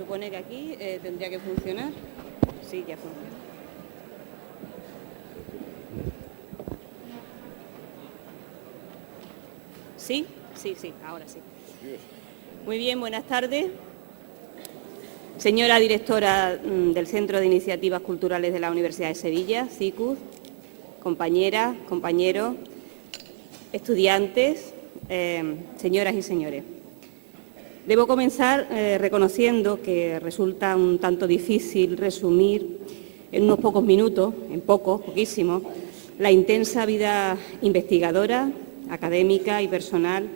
Supone que aquí tendría que funcionar. Sí, ya funciona. ¿Sí? Sí, ahora sí. Muy bien, buenas tardes. Señora directora del Centro de Iniciativas Culturales de la Universidad de Sevilla, CICUS, compañeras, compañeros, estudiantes, señoras y señores. Debo comenzar reconociendo que resulta un tanto difícil resumir en unos pocos minutos, poquísimos, la intensa vida investigadora, académica y personal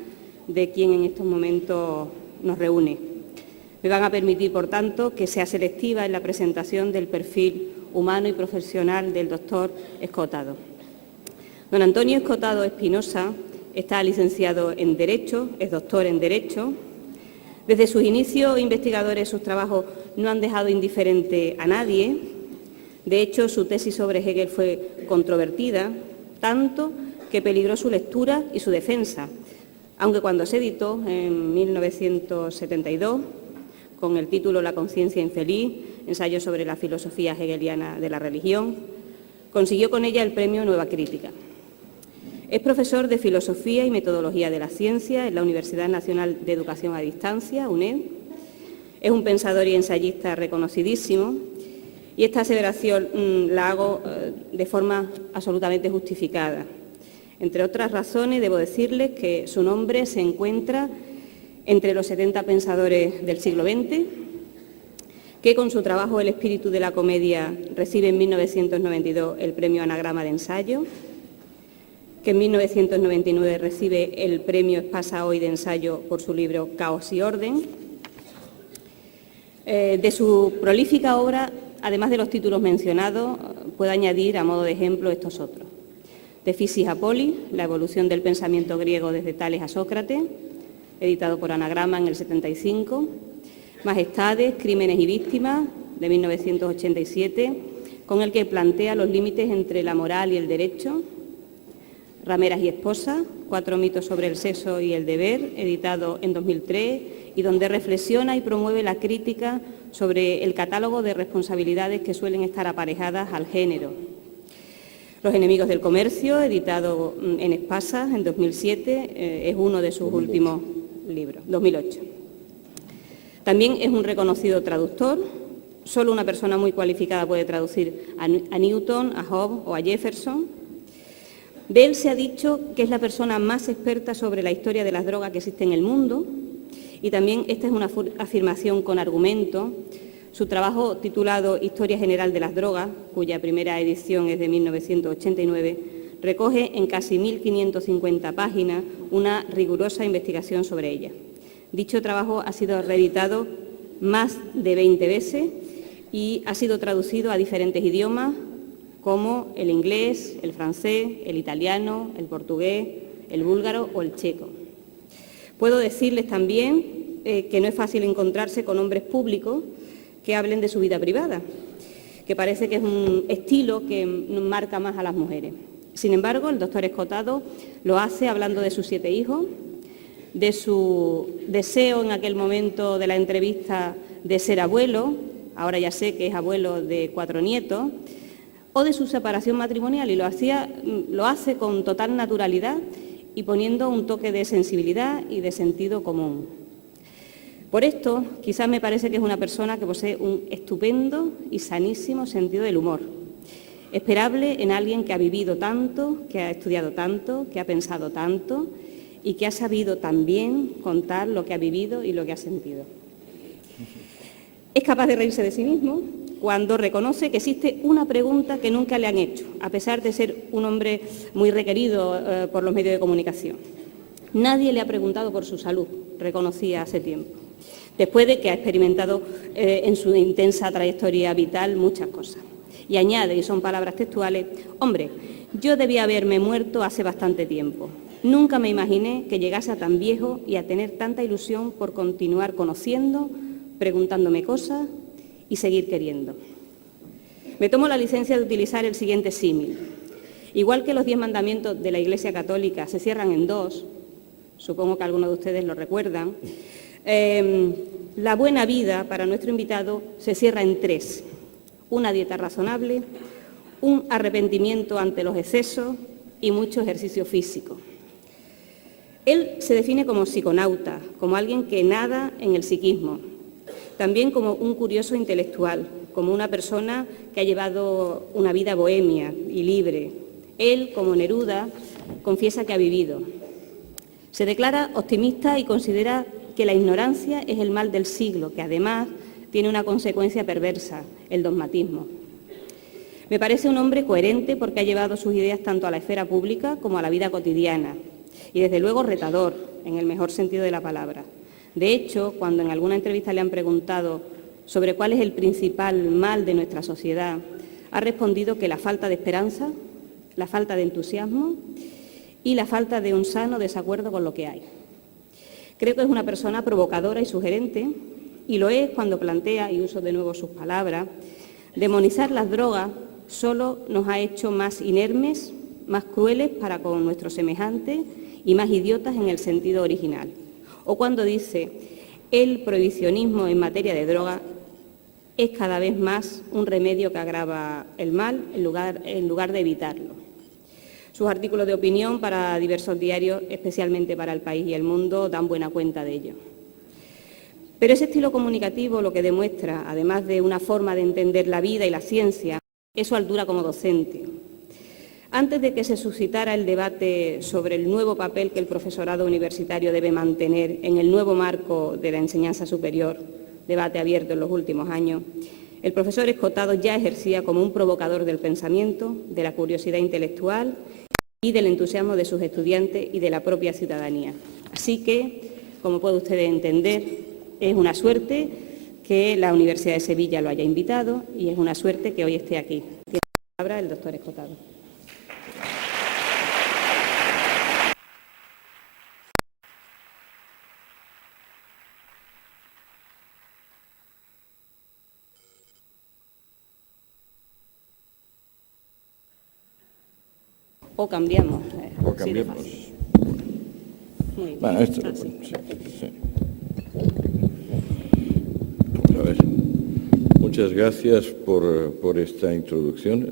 de quien en estos momentos nos reúne. Me van a permitir, por tanto, que sea selectiva en la presentación del perfil humano y profesional del doctor Escotado. Don Antonio Escotado Espinosa está licenciado en Derecho, es doctor en Derecho. Desde sus inicios investigadores, sus trabajos no han dejado indiferente a nadie. De hecho, su tesis sobre Hegel fue controvertida, tanto que peligró su lectura y su defensa, aunque cuando se editó en 1972, con el título La conciencia infeliz, ensayo sobre la filosofía hegeliana de la religión, consiguió con ella el premio Nueva Crítica. Es profesor de Filosofía y Metodología de la Ciencia en la Universidad Nacional de Educación a Distancia, UNED. Es un pensador y ensayista reconocidísimo y esta aseveración la hago de forma absolutamente justificada. Entre otras razones, debo decirles que su nombre se encuentra entre los 70 pensadores del siglo XX, que con su trabajo El espíritu de la comedia recibe en 1992 el premio Anagrama de ensayo, que en 1999 recibe el premio Espasa Hoy de ensayo por su libro Caos y orden. De su prolífica obra, además de los títulos mencionados, puedo añadir a modo de ejemplo estos otros: De Physis a Polis, la evolución del pensamiento griego desde Tales a Sócrates, editado por Anagrama en el 75, Majestades, crímenes y víctimas, de 1987, con el que plantea los límites entre la moral y el derecho, Rameras y esposas, 4 mitos sobre el sexo y el deber, editado en 2003, y donde reflexiona y promueve la crítica sobre el catálogo de responsabilidades que suelen estar aparejadas al género. Los enemigos del comercio, editado en Espasa en 2007, es uno de sus últimos libros, 2008. También es un reconocido traductor. Solo una persona muy cualificada puede traducir a Newton, a Hobbes o a Jefferson. De él se ha dicho que es la persona más experta sobre la historia de las drogas que existe en el mundo, y también esta es una afirmación con argumento. Su trabajo titulado Historia General de las Drogas, cuya primera edición es de 1989, recoge en casi 1.550 páginas una rigurosa investigación sobre ella. Dicho trabajo ha sido reeditado más de 20 veces y ha sido traducido a diferentes idiomas, como el inglés, el francés, el italiano, el portugués, el búlgaro o el checo. Puedo decirles también que no es fácil encontrarse con hombres públicos que hablen de su vida privada, que parece que es un estilo que marca más a las mujeres. Sin embargo, el doctor Escotado lo hace hablando de sus 7 hijos, de su deseo en aquel momento de la entrevista de ser abuelo, ahora ya sé que es abuelo de 4 nietos, o de su separación matrimonial, y lo hace con total naturalidad y poniendo un toque de sensibilidad y de sentido común. Por esto, quizás me parece que es una persona que posee un estupendo y sanísimo sentido del humor, esperable en alguien que ha vivido tanto, que ha estudiado tanto, que ha pensado tanto y que ha sabido también contar lo que ha vivido y lo que ha sentido. Es capaz de reírse de sí mismo cuando reconoce que existe una pregunta que nunca le han hecho, a pesar de ser un hombre muy requerido por los medios de comunicación. Nadie le ha preguntado por su salud, reconocía hace tiempo, después de que ha experimentado en su intensa trayectoria vital muchas cosas. Y añade, y son palabras textuales: hombre, yo debía haberme muerto hace bastante tiempo. Nunca me imaginé que llegase a tan viejo y a tener tanta ilusión por continuar conociendo, preguntándome cosas y seguir queriendo. Me tomo la licencia de utilizar el siguiente símil. Igual que los 10 mandamientos de la Iglesia Católica se cierran en 2, supongo que algunos de ustedes lo recuerdan, La buena vida para nuestro invitado se cierra en 3. Una dieta razonable, un arrepentimiento ante los excesos y mucho ejercicio físico. Él se define como psiconauta, como alguien que nada en el psiquismo, también como un curioso intelectual, como una persona que ha llevado una vida bohemia y libre. Él, como Neruda, confiesa que ha vivido. Se declara optimista y considera que la ignorancia es el mal del siglo, que además tiene una consecuencia perversa, el dogmatismo. Me parece un hombre coherente porque ha llevado sus ideas tanto a la esfera pública como a la vida cotidiana y, desde luego, retador, en el mejor sentido de la palabra. De hecho, cuando en alguna entrevista le han preguntado sobre cuál es el principal mal de nuestra sociedad, ha respondido que la falta de esperanza, la falta de entusiasmo y la falta de un sano desacuerdo con lo que hay. Creo que es una persona provocadora y sugerente, y lo es cuando plantea, y uso de nuevo sus palabras, demonizar las drogas solo nos ha hecho más inermes, más crueles para con nuestros semejantes y más idiotas en el sentido original. O cuando dice, el prohibicionismo en materia de droga es cada vez más un remedio que agrava el mal en lugar de evitarlo. Sus artículos de opinión para diversos diarios, especialmente para El País y El Mundo, dan buena cuenta de ello. Pero ese estilo comunicativo lo que demuestra, además de una forma de entender la vida y la ciencia, es su altura como docente. Antes de que se suscitara el debate sobre el nuevo papel que el profesorado universitario debe mantener en el nuevo marco de la enseñanza superior, debate abierto en los últimos años, el profesor Escotado ya ejercía como un provocador del pensamiento, de la curiosidad intelectual y del entusiasmo de sus estudiantes y de la propia ciudadanía. Así que, como puede usted entender, es una suerte que la Universidad de Sevilla lo haya invitado y es una suerte que hoy esté aquí. Tiene la palabra el doctor Escotado. O cambiamos. O cambiamos. Muy bien. Bueno, esto Sí. sí. Vamos a ver. Muchas gracias por esta introducción.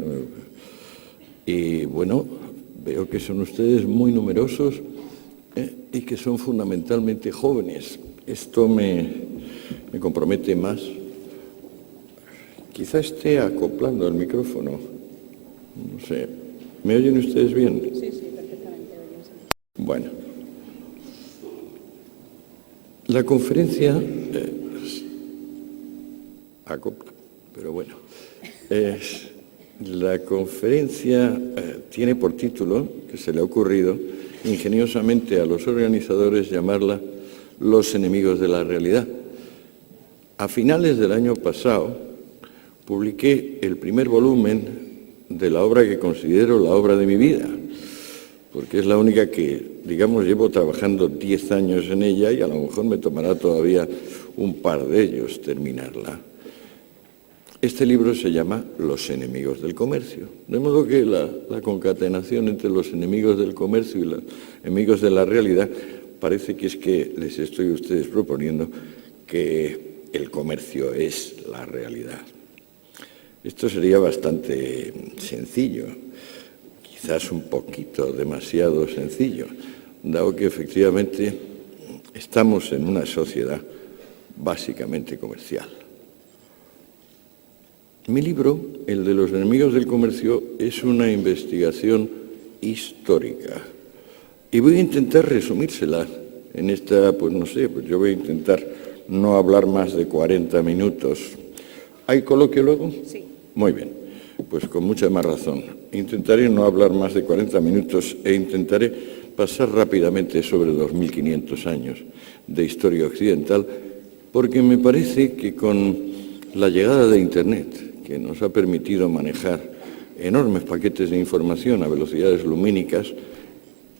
Y bueno, veo que son ustedes muy numerosos y que son fundamentalmente jóvenes. Esto me compromete más. Quizá esté acoplando el micrófono. No sé. ¿Me oyen ustedes bien? Sí, perfectamente. Bueno. La conferencia acopla, pero bueno. La conferencia tiene por título, que se le ha ocurrido ingeniosamente a los organizadores, llamarla Los enemigos de la realidad. A finales del año pasado publiqué el primer volumen de la obra que considero la obra de mi vida, porque es la única que, digamos, llevo trabajando 10 años en ella y a lo mejor me tomará todavía un par de ellos terminarla. Este libro se llama Los enemigos del comercio, de modo que la concatenación entre los enemigos del comercio y los enemigos de la realidad parece que es que les estoy a ustedes proponiendo que el comercio es la realidad. Esto sería bastante sencillo, quizás un poquito demasiado sencillo, dado que efectivamente estamos en una sociedad básicamente comercial. Mi libro, el de los enemigos del comercio, es una investigación histórica y voy a intentar resumírsela en esta, pues no sé, pues yo voy a intentar no hablar más de 40 minutos. ¿Hay coloquio luego? Sí. Muy bien, pues con mucha más razón. Intentaré no hablar más de 40 minutos e intentaré pasar rápidamente sobre 2.500 años de historia occidental, porque me parece que con la llegada de Internet, que nos ha permitido manejar enormes paquetes de información a velocidades lumínicas,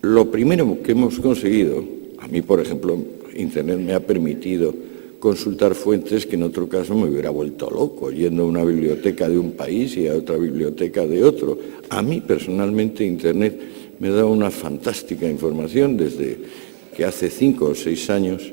lo primero que hemos conseguido, a mí por ejemplo, Internet me ha permitido consultar fuentes que en otro caso me hubiera vuelto loco, yendo a una biblioteca de un país y a otra biblioteca de otro. A mí personalmente Internet me da una fantástica información desde que hace 5 o 6 años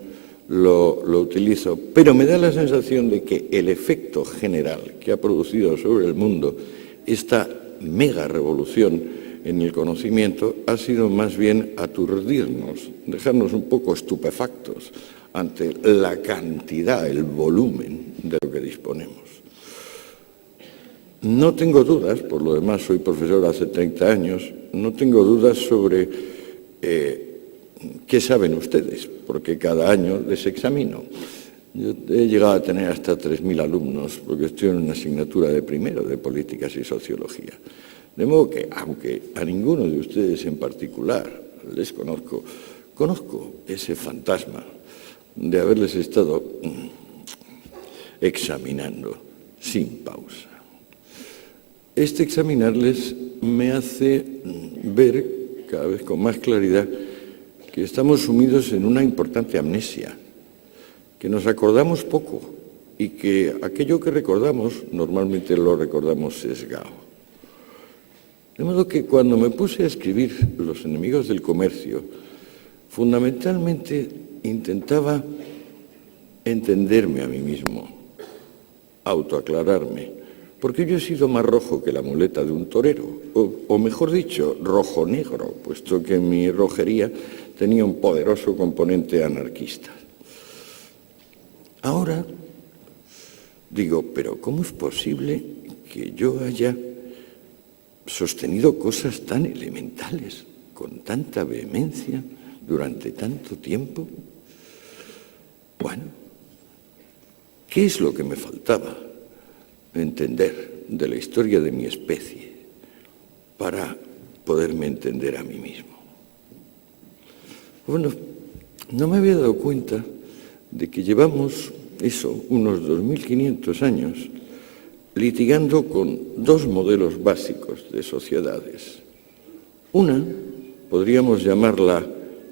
lo utilizo, pero me da la sensación de que el efecto general que ha producido sobre el mundo esta mega revolución en el conocimiento ha sido más bien aturdirnos, dejarnos un poco estupefactos ante la cantidad, el volumen de lo que disponemos. No tengo dudas, por lo demás soy profesor hace 30 años, no tengo dudas sobre qué saben ustedes, porque cada año les examino. Yo he llegado a tener hasta 3.000 alumnos, porque estoy en una asignatura de primero de Políticas y Sociología. De modo que, aunque a ninguno de ustedes en particular les conozco ese fantasma de haberles estado examinando sin pausa. Este examinarles me hace ver cada vez con más claridad que estamos sumidos en una importante amnesia, que nos acordamos poco y que aquello que recordamos normalmente lo recordamos sesgado. De modo que cuando me puse a escribir Los enemigos del comercio, fundamentalmente intentaba entenderme a mí mismo, autoaclararme, porque yo he sido más rojo que la muleta de un torero, o mejor dicho, rojo-negro, puesto que mi rojería tenía un poderoso componente anarquista. Ahora digo, pero ¿cómo es posible que yo haya sostenido cosas tan elementales, con tanta vehemencia, durante tanto tiempo? Bueno, ¿qué es lo que me faltaba entender de la historia de mi especie para poderme entender a mí mismo? Bueno, no me había dado cuenta de que llevamos unos 2.500 años litigando con dos modelos básicos de sociedades. Una, podríamos llamarla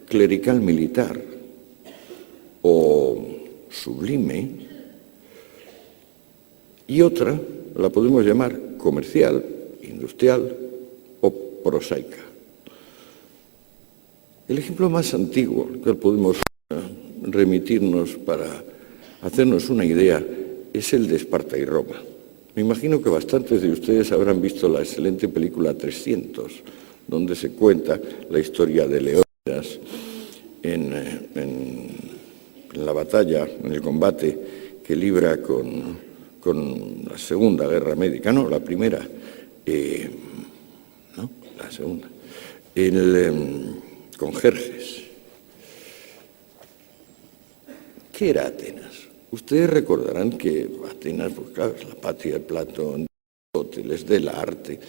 clerical militar o sublime, y otra la podemos llamar comercial, industrial o prosaica. El ejemplo más antiguo al cual podemos remitirnos para hacernos una idea es el de Esparta y Roma. Me imagino que bastantes de ustedes habrán visto la excelente película 300, donde se cuenta la historia de Leónidas en la batalla, en el combate que libra con la Segunda Guerra Médica, no, la primera, no, la segunda, con Jerjes. ¿Qué era Atenas? Ustedes recordarán que Atenas, pues claro, es la patria de Platón, de Aristóteles, del arte,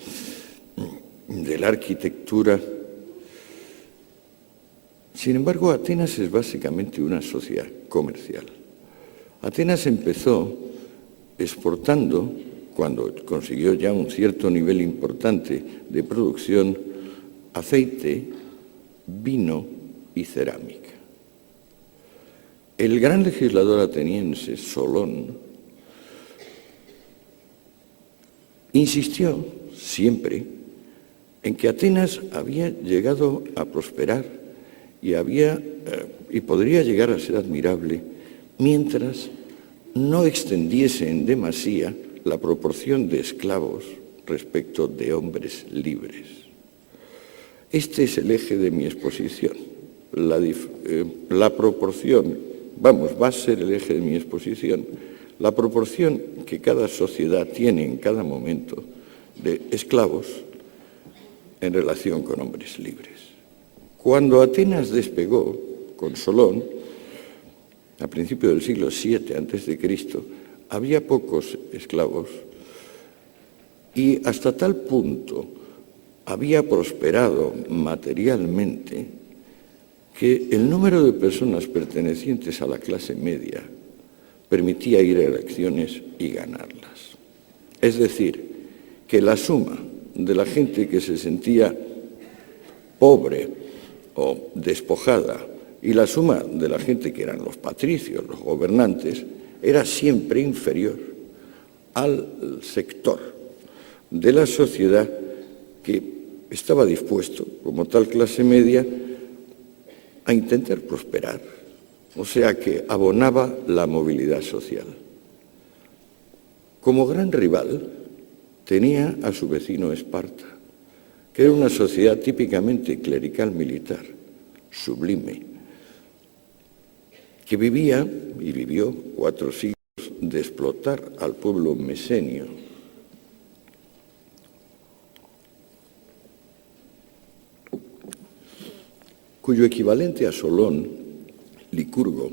de la arquitectura. Sin embargo, Atenas es básicamente una sociedad comercial. Atenas empezó exportando, cuando consiguió ya un cierto nivel importante de producción, aceite, vino y cerámica. El gran legislador ateniense, Solón, insistió siempre en que Atenas había llegado a prosperar y podría llegar a ser admirable mientras no extendiese en demasía la proporción de esclavos respecto de hombres libres. Este es el eje de mi exposición. La proporción, va a ser el eje de mi exposición, la proporción que cada sociedad tiene en cada momento de esclavos en relación con hombres libres. Cuando Atenas despegó con Solón, a principios del siglo VII a.C., había pocos esclavos y hasta tal punto había prosperado materialmente que el número de personas pertenecientes a la clase media permitía ir a elecciones y ganarlas. Es decir, que la suma de la gente que se sentía pobre o despojada y la suma de la gente que eran los patricios, los gobernantes, era siempre inferior al sector de la sociedad que estaba dispuesto, como tal clase media, a intentar prosperar o sea que abonaba la movilidad social. Como gran rival tenía a su vecino Esparta, que era una sociedad típicamente clerical militar, sublime, que vivía y vivió 4 siglos de explotar al pueblo mesenio, cuyo equivalente a Solón, Licurgo,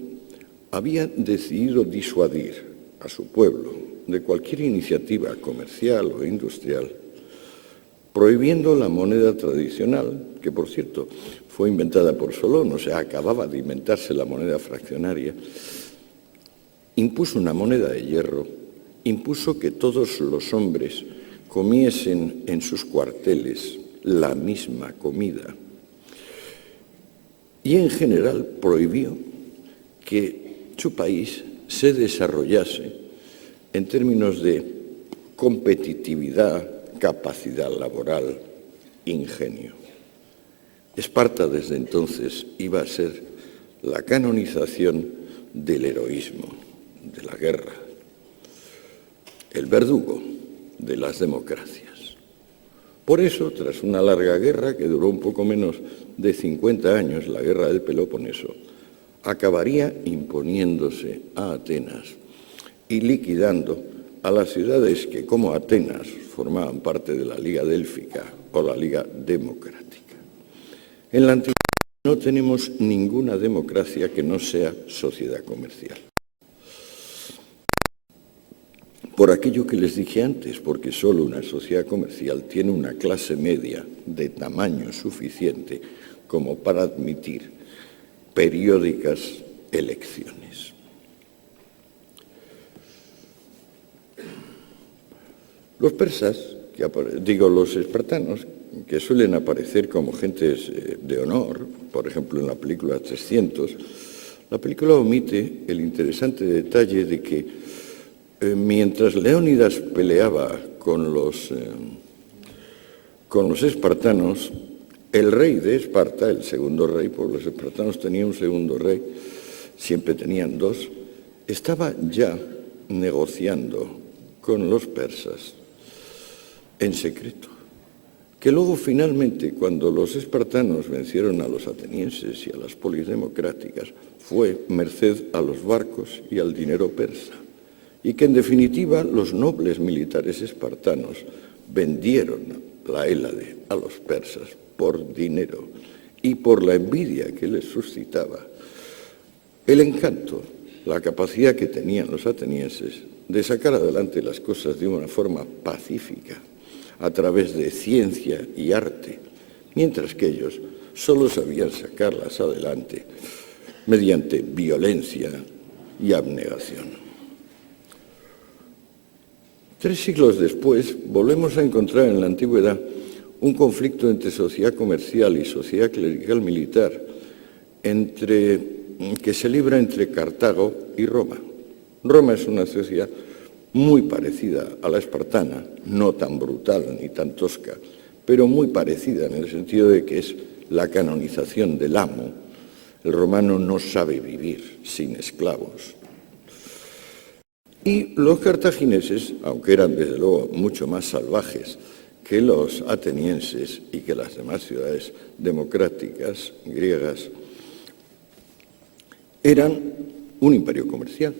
había decidido disuadir a su pueblo de cualquier iniciativa comercial o industrial, prohibiendo la moneda tradicional, que por cierto fue inventada por Solón, o sea, acababa de inventarse la moneda fraccionaria. Impuso una moneda de hierro, impuso que todos los hombres comiesen en sus cuarteles la misma comida y en general prohibió que su país se desarrollase en términos de competitividad, capacidad laboral, ingenio. Esparta desde entonces iba a ser la canonización del heroísmo, de la guerra, el verdugo de las democracias. Por eso, tras una larga guerra que duró un poco menos de 50 años, la guerra del Peloponeso, acabaría imponiéndose a Atenas y liquidando a las ciudades que, como Atenas, formaban parte de la Liga Délfica o la Liga Democrática. En la antigüedad no tenemos ninguna democracia que no sea sociedad comercial. Por aquello que les dije antes, porque solo una sociedad comercial tiene una clase media de tamaño suficiente como para admitir periódicas elecciones. Los persas, los espartanos, que suelen aparecer como gentes de honor, por ejemplo en la película 300, la película omite el interesante detalle de que mientras Leónidas peleaba con los espartanos, el rey de Esparta, el segundo rey, porque los espartanos tenían un segundo rey, siempre tenían 2, estaba ya negociando con los persas en secreto, que luego finalmente, cuando los espartanos vencieron a los atenienses y a las polis democráticas, fue merced a los barcos y al dinero persa, y que en definitiva los nobles militares espartanos vendieron la Hélade a los persas por dinero y por la envidia que les suscitaba el encanto, la capacidad que tenían los atenienses de sacar adelante las cosas de una forma pacífica, a través de ciencia y arte, mientras que ellos solo sabían sacarlas adelante mediante violencia y abnegación. 3 siglos después, volvemos a encontrar en la antigüedad un conflicto entre sociedad comercial y sociedad clerical militar que se libra entre Cartago y Roma. Roma es una sociedad muy parecida a la espartana, no tan brutal ni tan tosca, pero muy parecida en el sentido de que es la canonización del amo. El romano no sabe vivir sin esclavos. Y los cartagineses, aunque eran desde luego mucho más salvajes que los atenienses y que las demás ciudades democráticas griegas, eran un imperio comercial,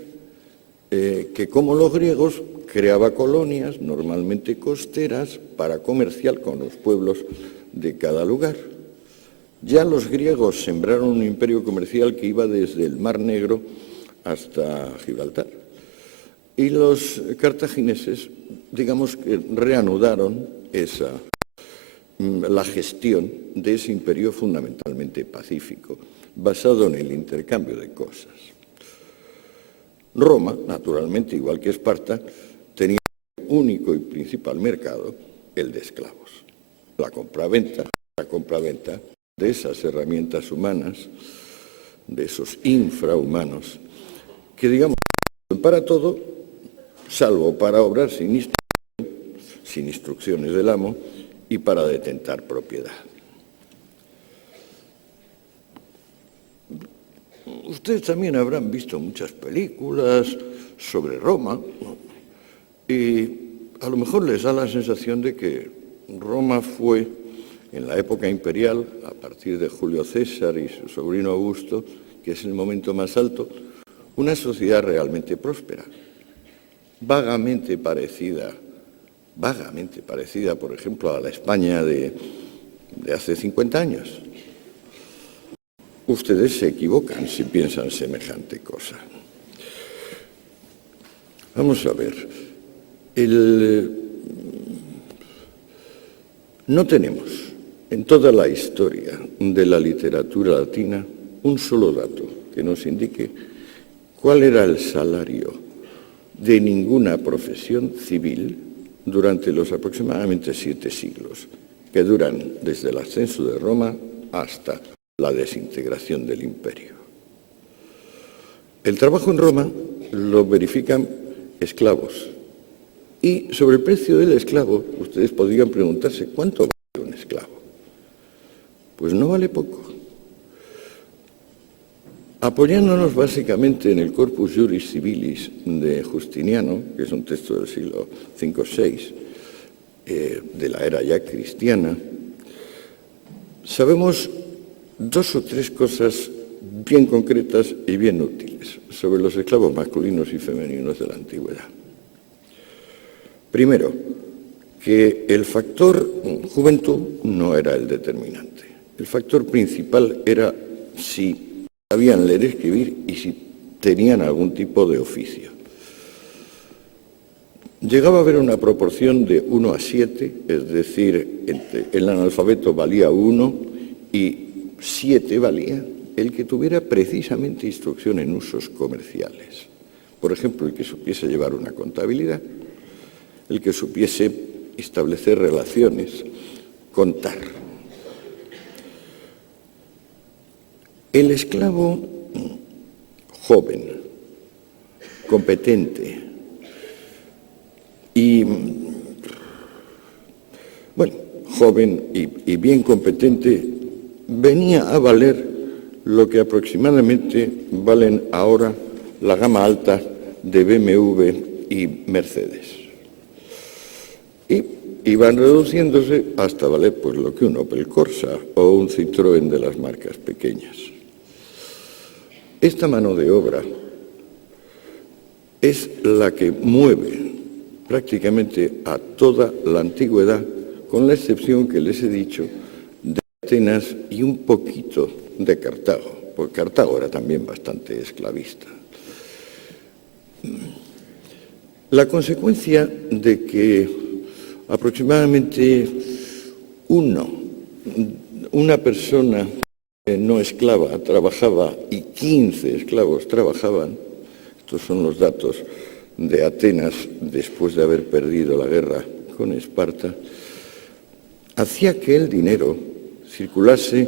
que como los griegos creaba colonias, normalmente costeras, para comerciar con los pueblos de cada lugar. Ya los griegos sembraron un imperio comercial que iba desde el Mar Negro hasta Gibraltar. Y los cartagineses, digamos que reanudaron la gestión de ese imperio fundamentalmente pacífico, basado en el intercambio de cosas. Roma, naturalmente, igual que Esparta, tenía un único y principal mercado, el de esclavos. La compraventa de esas herramientas humanas, de esos infrahumanos, que digamos, para todo, salvo para obrar sin instrucciones del amo y para detentar propiedad. Ustedes también habrán visto muchas películas sobre Roma, ¿no? Y a lo mejor les da la sensación de que Roma fue, en la época imperial, a partir de Julio César y su sobrino Augusto, que es el momento más alto, una sociedad realmente próspera, vagamente parecida, por ejemplo, a la España de hace 50 años. Ustedes se equivocan si piensan semejante cosa. Vamos a ver. No tenemos en toda la historia de la literatura latina un solo dato que nos indique cuál era el salario de ninguna profesión civil durante los aproximadamente 7 siglos, que duran desde el ascenso de Roma hasta la desintegración del imperio. El trabajo en Roma lo verifican esclavos. Y sobre el precio del esclavo, ustedes podrían preguntarse, ¿cuánto vale un esclavo? Pues no vale poco. Apoyándonos básicamente en el Corpus Juris Civilis de Justiniano, que es un texto del siglo V-VI, de la era ya cristiana, sabemos 2 o 3 cosas bien concretas y bien útiles sobre los esclavos masculinos y femeninos de la antigüedad. Primero, que el factor juventud no era el determinante. El factor principal era si sabían leer y escribir y si tenían algún tipo de oficio. Llegaba a haber una proporción de 1 a 7, es decir, el analfabeto valía 1 y 7 valía el que tuviera precisamente instrucción en usos comerciales. Por ejemplo, el que supiese llevar una contabilidad, el que supiese establecer relaciones, contar. El esclavo joven, competente y, joven y bien competente, venía a valer lo que aproximadamente valen ahora la gama alta de BMW y Mercedes. Y iban reduciéndose hasta valer pues lo que un Opel Corsa o un Citroën de las marcas pequeñas. Esta mano de obra es la que mueve prácticamente a toda la antigüedad, con la excepción que les he dicho de Atenas y un poquito de Cartago, porque Cartago era también bastante esclavista. La consecuencia de que aproximadamente una persona no esclava trabajaba y 15 esclavos trabajaban, estos son los datos de Atenas después de haber perdido la guerra con Esparta, hacía que el dinero circulase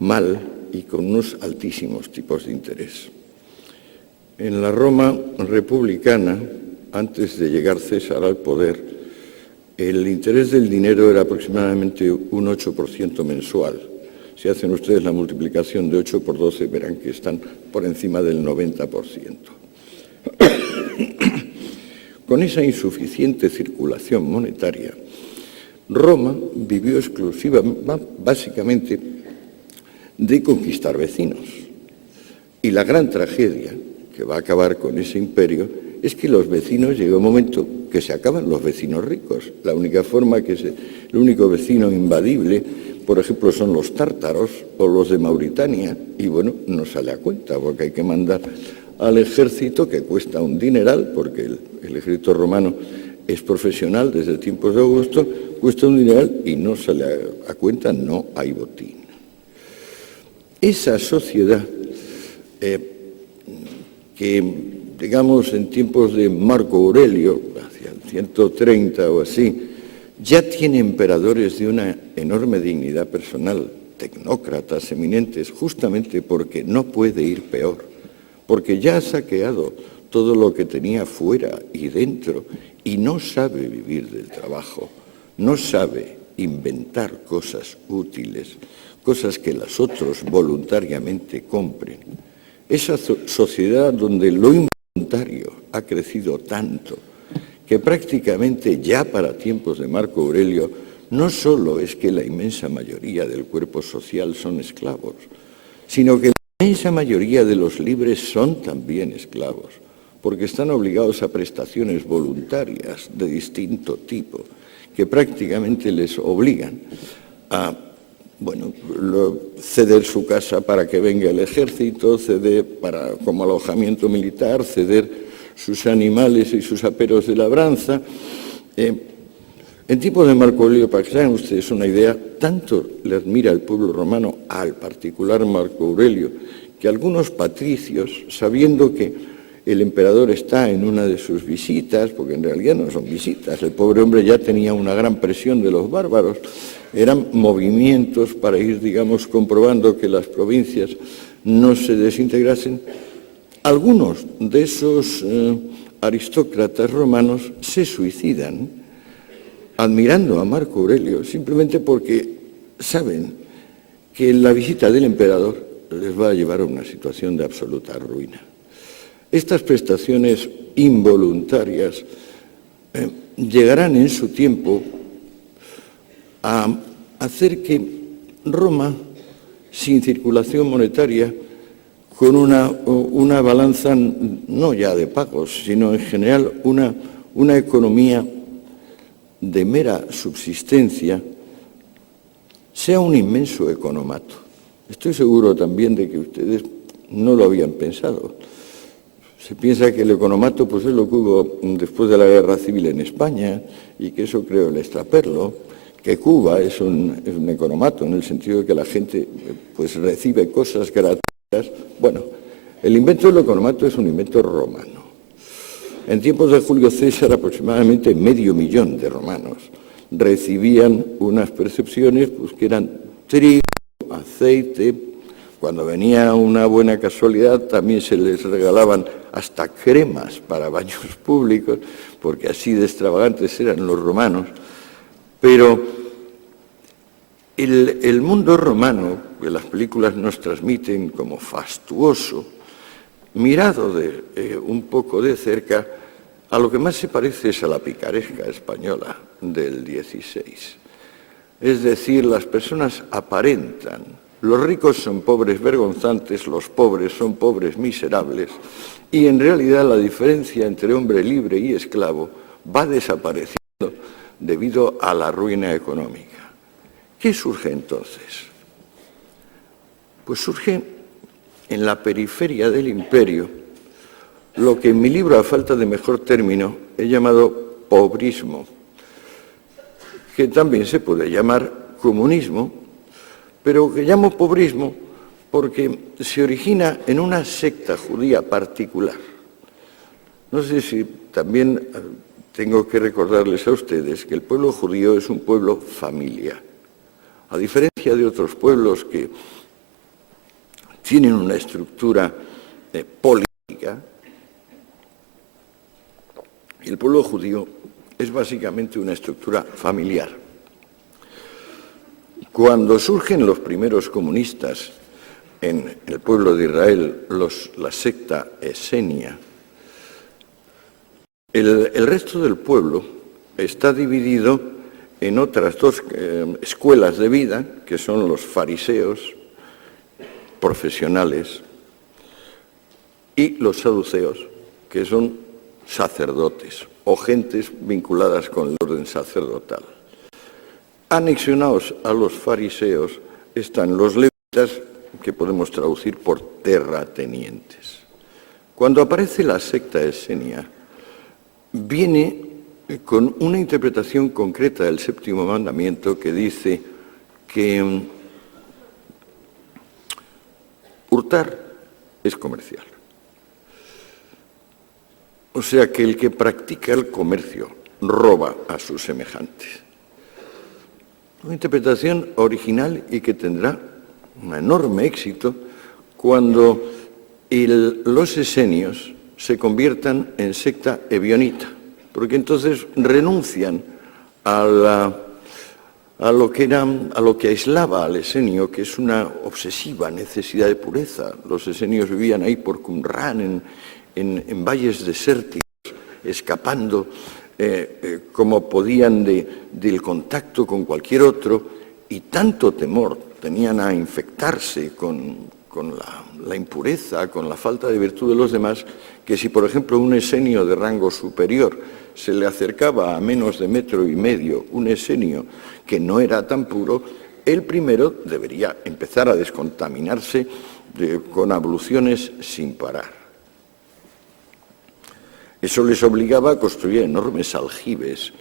mal y con unos altísimos tipos de interés. En la Roma republicana, antes de llegar César al poder, el interés del dinero era aproximadamente un 8% mensual. Si hacen ustedes la multiplicación de 8 por 12, verán que están por encima del 90%. Con esa insuficiente circulación monetaria, Roma vivió básicamente de conquistar vecinos. Y la gran tragedia que va a acabar con ese imperio es que los vecinos, llega un momento que se acaban los vecinos ricos. La única forma el único vecino invadible, por ejemplo, son los tártaros o los de Mauritania, y bueno, no sale a cuenta porque hay que mandar al ejército, que cuesta un dineral, porque el ejército romano es profesional desde tiempos de Augusto, cuesta un dineral y no sale a cuenta, no hay botín. Esa sociedad que, digamos, en tiempos de Marco Aurelio, hacia el 130 o así, ya tiene emperadores de una enorme dignidad personal, tecnócratas eminentes, justamente porque no puede ir peor, porque ya ha saqueado todo lo que tenía fuera y dentro y no sabe vivir del trabajo, no sabe inventar cosas útiles, cosas que los otros voluntariamente compren. esa sociedad donde lo involuntario ha crecido tanto que prácticamente ya para tiempos de Marco Aurelio no solo es que la inmensa mayoría del cuerpo social son esclavos, sino que la inmensa mayoría de los libres son también esclavos, porque están obligados a prestaciones voluntarias de distinto tipo, que prácticamente les obligan a ceder su casa para que venga el ejército, ceder como alojamiento militar, ceder sus animales y sus aperos de labranza. En tiempos de Marco Aurelio, para que se hagan ustedes una idea, tanto le admira el pueblo romano al particular Marco Aurelio, que algunos patricios, sabiendo que el emperador está en una de sus visitas, porque en realidad no son visitas, el pobre hombre ya tenía una gran presión de los bárbaros, eran movimientos para ir, digamos, comprobando que las provincias no se desintegrasen. Algunos de esos aristócratas romanos se suicidan admirando a Marco Aurelio, simplemente porque saben que la visita del emperador les va a llevar a una situación de absoluta ruina. Estas prestaciones involuntarias llegarán en su tiempo a hacer que Roma, sin circulación monetaria, con una balanza no ya de pagos, sino en general una economía de mera subsistencia, sea un inmenso economato. Estoy seguro también de que ustedes no lo habían pensado. Se piensa que el economato pues, es lo que hubo después de la Guerra Civil en España y que eso creó el extraperlo, que Cuba es un economato en el sentido de que la gente pues, recibe cosas gratuitas. Bueno, el invento del economato es un invento romano. En tiempos de Julio César, aproximadamente 500.000 de romanos recibían unas percepciones pues, que eran trigo, aceite. Cuando venía una buena casualidad, también se les regalaban hasta cremas para baños públicos, porque así de extravagantes eran los romanos. Pero el mundo romano, que las películas nos transmiten como fastuoso, mirado un poco de cerca, a lo que más se parece es a la picaresca española del XVI. Es decir, las personas aparentan, los ricos son pobres vergonzantes, los pobres son pobres miserables, y en realidad la diferencia entre hombre libre y esclavo va desapareciendo debido a la ruina económica. ¿Qué surge entonces? Pues surge en la periferia del imperio lo que en mi libro, a falta de mejor término, he llamado pobrismo, que también se puede llamar comunismo, pero que llamo pobrismo porque se origina en una secta judía particular. No sé si también tengo que recordarles a ustedes que el pueblo judío es un pueblo familiar. A diferencia de otros pueblos que tienen una estructura política, el pueblo judío es básicamente una estructura familiar. Cuando surgen los primeros comunistas en el pueblo de Israel, la secta esenia, el resto del pueblo está dividido en otras dos escuelas de vida, que son los fariseos profesionales y los saduceos, que son sacerdotes o gentes vinculadas con el orden sacerdotal. Anexionados a los fariseos están los levitas, que podemos traducir por terratenientes. Cuando aparece la secta esenia, viene con una interpretación concreta del séptimo mandamiento que dice que hurtar es comercial. O sea que el que practica el comercio roba a sus semejantes. Una interpretación original y que tendrá un enorme éxito cuando los esenios se conviertan en secta ebionita, porque entonces renuncian a a lo que aislaba al esenio, que es una obsesiva necesidad de pureza. Los esenios vivían ahí por Qumran, en valles desérticos, escapando como podían del contacto con cualquier otro, y tanto temor tenían a infectarse con la impureza, con la falta de virtud de los demás, que si, por ejemplo, un esenio de rango superior se le acercaba a menos de 1,5 metros, un esenio que no era tan puro, el primero debería empezar a descontaminarse con abluciones sin parar. Eso les obligaba a construir enormes aljibes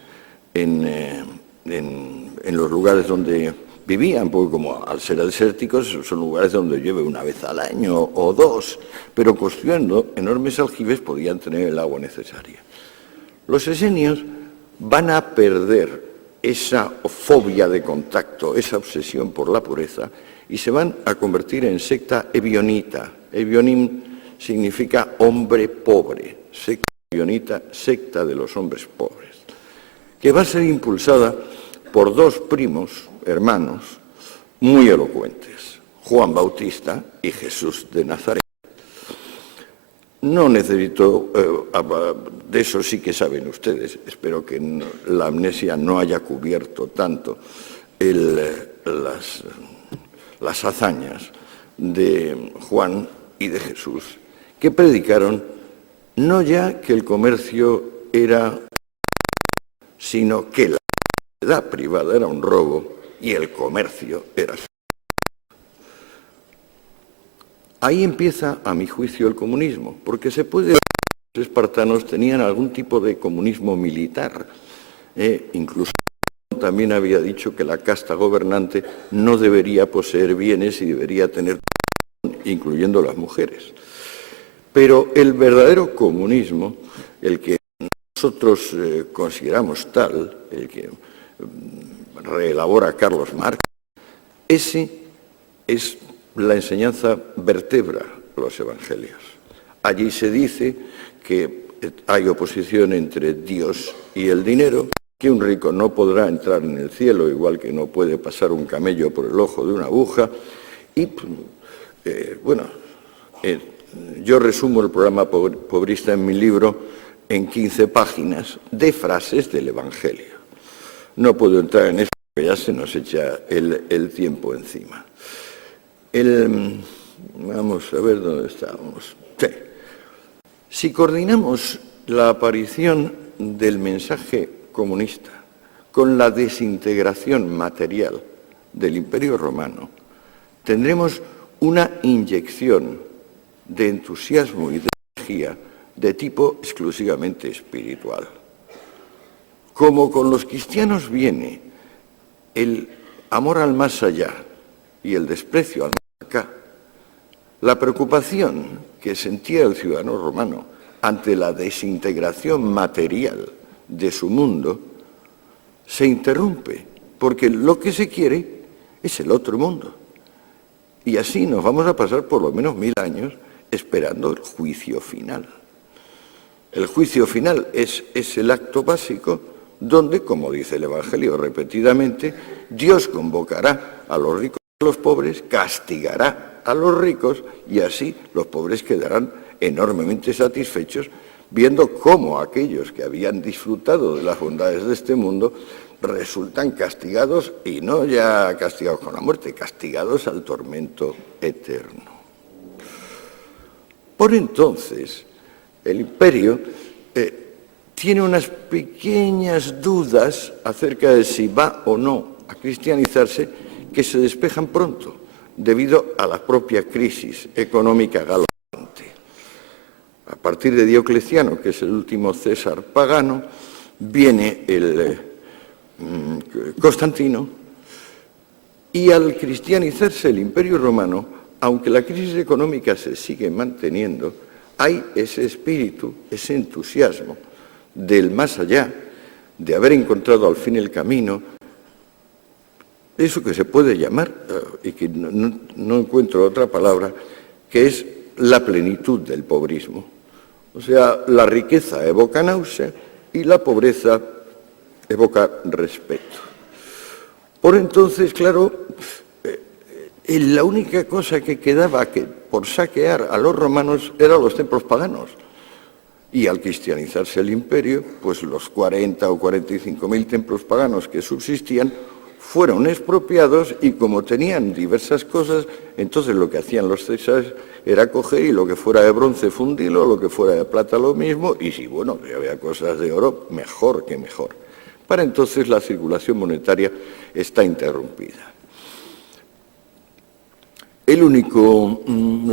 en los lugares donde vivían, porque como al ser desérticos son lugares donde llueve una vez al año o dos, pero construyendo enormes aljibes podían tener el agua necesaria. Los esenios van a perder esa fobia de contacto, esa obsesión por la pureza, y se van a convertir en secta ebionita. Ebionim significa hombre pobre, secta ebionita, secta de los hombres pobres, que va a ser impulsada por 2 primos hermanos muy elocuentes, Juan Bautista y Jesús de Nazaret. No necesito, de eso sí que saben ustedes, espero que la amnesia no haya cubierto tanto las hazañas de Juan y de Jesús, que predicaron no ya que el comercio era, sino que la propiedad privada era un robo y el comercio era. Ahí empieza, a mi juicio, el comunismo, porque se puede ver que los espartanos tenían algún tipo de comunismo militar. Incluso también había dicho que la casta gobernante no debería poseer bienes y debería tener, incluyendo las mujeres. Pero el verdadero comunismo, el que nosotros consideramos tal, el que reelabora Carlos Marx, ese es la enseñanza vertebra los evangelios. Allí se dice que hay oposición entre Dios y el dinero, que un rico no podrá entrar en el cielo, igual que no puede pasar un camello por el ojo de una aguja. Y, yo resumo el programa pobrista en mi libro en 15 páginas de frases del Evangelio. No puedo entrar en eso porque ya se nos echa el tiempo encima. Vamos a ver dónde estamos. Sí. Si coordinamos la aparición del mensaje comunista con la desintegración material del Imperio Romano, tendremos una inyección de entusiasmo y de energía de tipo exclusivamente espiritual. Como con los cristianos viene el amor al más allá y el desprecio al más acá, la preocupación que sentía el ciudadano romano ante la desintegración material de su mundo se interrumpe, porque lo que se quiere es el otro mundo. Y así nos vamos a pasar por lo menos 1000 años esperando el juicio final. El juicio final es el acto básico donde, como dice el Evangelio repetidamente, Dios convocará a los ricos y a los pobres, castigará a los ricos y así los pobres quedarán enormemente satisfechos viendo cómo aquellos que habían disfrutado de las bondades de este mundo resultan castigados, y no ya castigados con la muerte, castigados al tormento eterno. Por entonces, el imperio tiene unas pequeñas dudas acerca de si va o no a cristianizarse, que se despejan pronto, debido a la propia crisis económica galopante. A partir de Diocleciano, que es el último César pagano, viene el Constantino, y al cristianizarse el Imperio Romano, aunque la crisis económica se sigue manteniendo, hay ese espíritu, ese entusiasmo del más allá, de haber encontrado al fin el camino, eso que se puede llamar, y que no encuentro otra palabra, que es la plenitud del pobrismo. O sea, la riqueza evoca náusea y la pobreza evoca respeto. Por entonces, claro, la única cosa que quedaba por saquear a los romanos eran los templos paganos. Y al cristianizarse el imperio, pues los 40 o 45.000 templos paganos que subsistían fueron expropiados y como tenían diversas cosas, entonces lo que hacían los césares era coger y lo que fuera de bronce fundirlo, lo que fuera de plata lo mismo, y si bueno, si había cosas de oro, mejor que mejor. Para entonces la circulación monetaria está interrumpida. La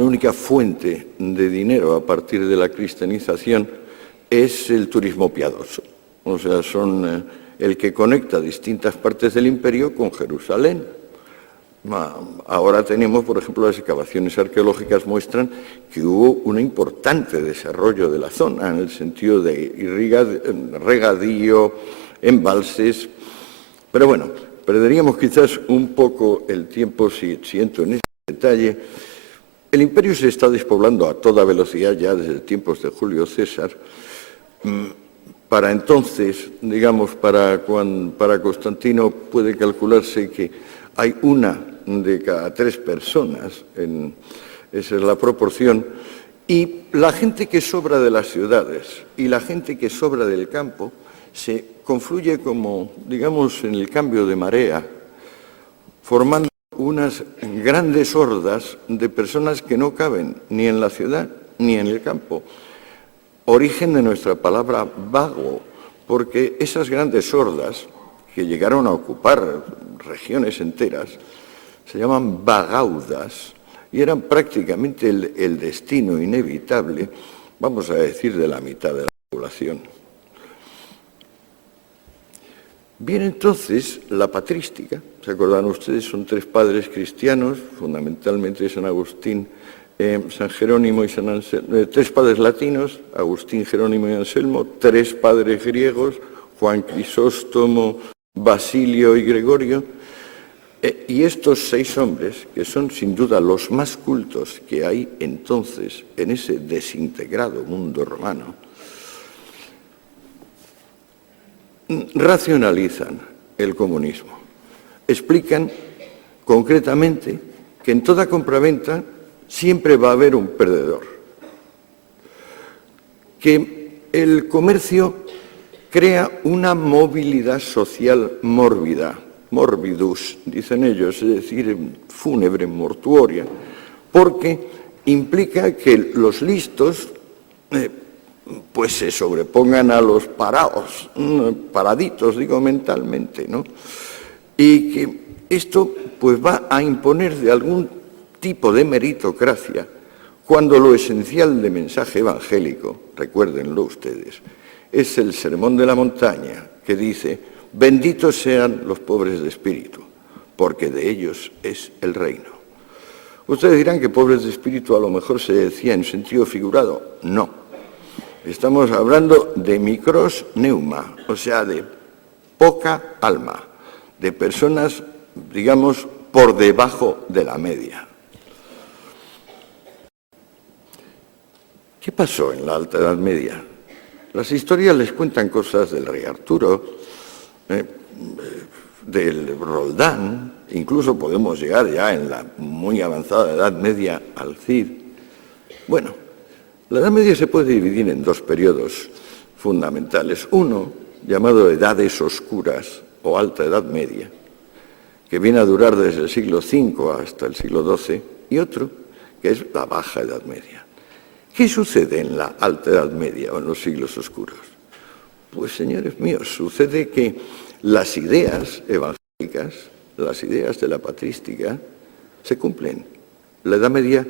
única fuente de dinero a partir de la cristianización es el turismo piadoso. O sea, son el que conecta distintas partes del imperio con Jerusalén. Ahora tenemos, por ejemplo, las excavaciones arqueológicas muestran que hubo un importante desarrollo de la zona en el sentido de regadío, embalses. Pero bueno, perderíamos quizás un poco el tiempo si entro en detalle. El imperio se está despoblando a toda velocidad ya desde tiempos de Julio César. Para entonces, digamos, para Constantino puede calcularse que hay 1 de cada 3 personas, esa es la proporción, y la gente que sobra de las ciudades y la gente que sobra del campo se confluye como, digamos, en el cambio de marea, formando unas grandes hordas de personas que no caben ni en la ciudad ni en el campo. Origen de nuestra palabra vago, porque esas grandes hordas que llegaron a ocupar regiones enteras se llaman vagaudas y eran prácticamente el destino inevitable, vamos a decir, de la mitad de la población. Bien, entonces, la patrística, ¿se acordan ustedes? Son 3 padres cristianos, fundamentalmente San Agustín, San Jerónimo y San Anselmo, 3 padres latinos, Agustín, Jerónimo y Anselmo, 3 padres griegos, Juan Crisóstomo, Basilio y Gregorio, y estos 6 hombres, que son sin duda los más cultos que hay entonces en ese desintegrado mundo romano, racionalizan el comunismo. Explican concretamente que en toda compraventa siempre va a haber un perdedor, que el comercio crea una movilidad social mórbida, morbidus, dicen ellos, es decir, fúnebre, mortuoria, porque implica que los listos pues se sobrepongan a los parados, paraditos, digo mentalmente, ¿no? Y que esto pues va a imponer de algún tipo de meritocracia, cuando lo esencial de mensaje evangélico, recuérdenlo ustedes, es el Sermón de la Montaña, que dice: benditos sean los pobres de espíritu, porque de ellos es el reino. Ustedes dirán que pobres de espíritu a lo mejor se decía en sentido figurado. No. Estamos hablando de micros neuma, o sea, de poca alma, de personas, digamos, por debajo de la media. ¿Qué pasó en la Alta Edad Media? Las historias les cuentan cosas del rey Arturo, del Roldán, incluso podemos llegar ya en la muy avanzada Edad Media al Cid. Bueno, la Edad Media se puede dividir en 2 periodos fundamentales. Uno, llamado Edades Oscuras o Alta Edad Media, que viene a durar desde el siglo V hasta el siglo XII, y otro, que es la Baja Edad Media. ¿Qué sucede en la Alta Edad Media o en los siglos oscuros? Pues, señores míos, sucede que las ideas evangélicas, las ideas de la patrística, se cumplen. La Edad Media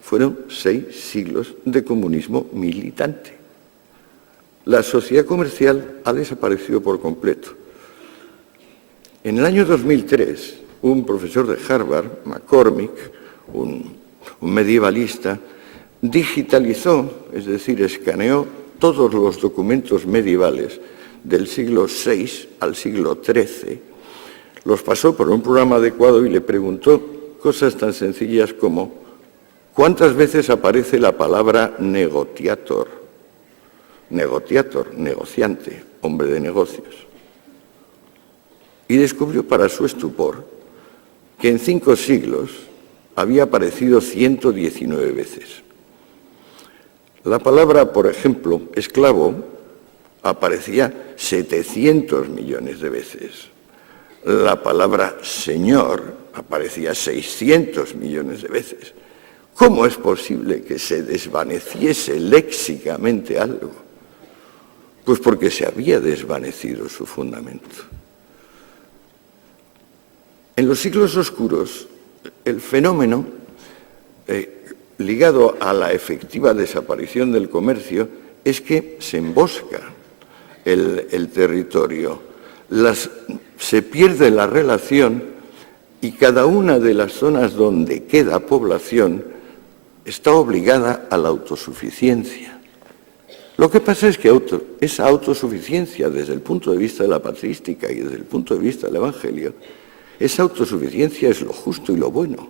fueron 6 siglos de comunismo militante. La sociedad comercial ha desaparecido por completo. En el año 2003, un profesor de Harvard, McCormick, un medievalista, digitalizó, es decir, escaneó todos los documentos medievales del siglo VI al siglo XIII, los pasó por un programa adecuado y le preguntó cosas tan sencillas como: ¿cuántas veces aparece la palabra negotiator? Negotiator, negociante, hombre de negocios. y descubrió para su estupor que en 5 siglos había aparecido 119 veces. La palabra, por ejemplo, esclavo, aparecía 700 millones de veces. La palabra señor aparecía 600 millones de veces. ¿Cómo es posible que se desvaneciese léxicamente algo? Pues porque se había desvanecido su fundamento. En los siglos oscuros, el fenómeno ligado a la efectiva desaparición del comercio es que se embosca el territorio, se pierde la relación y cada una de las zonas donde queda población está obligada a la autosuficiencia. Lo que pasa es que esa autosuficiencia, desde el punto de vista de la patrística y desde el punto de vista del Evangelio, esa autosuficiencia es lo justo y lo bueno.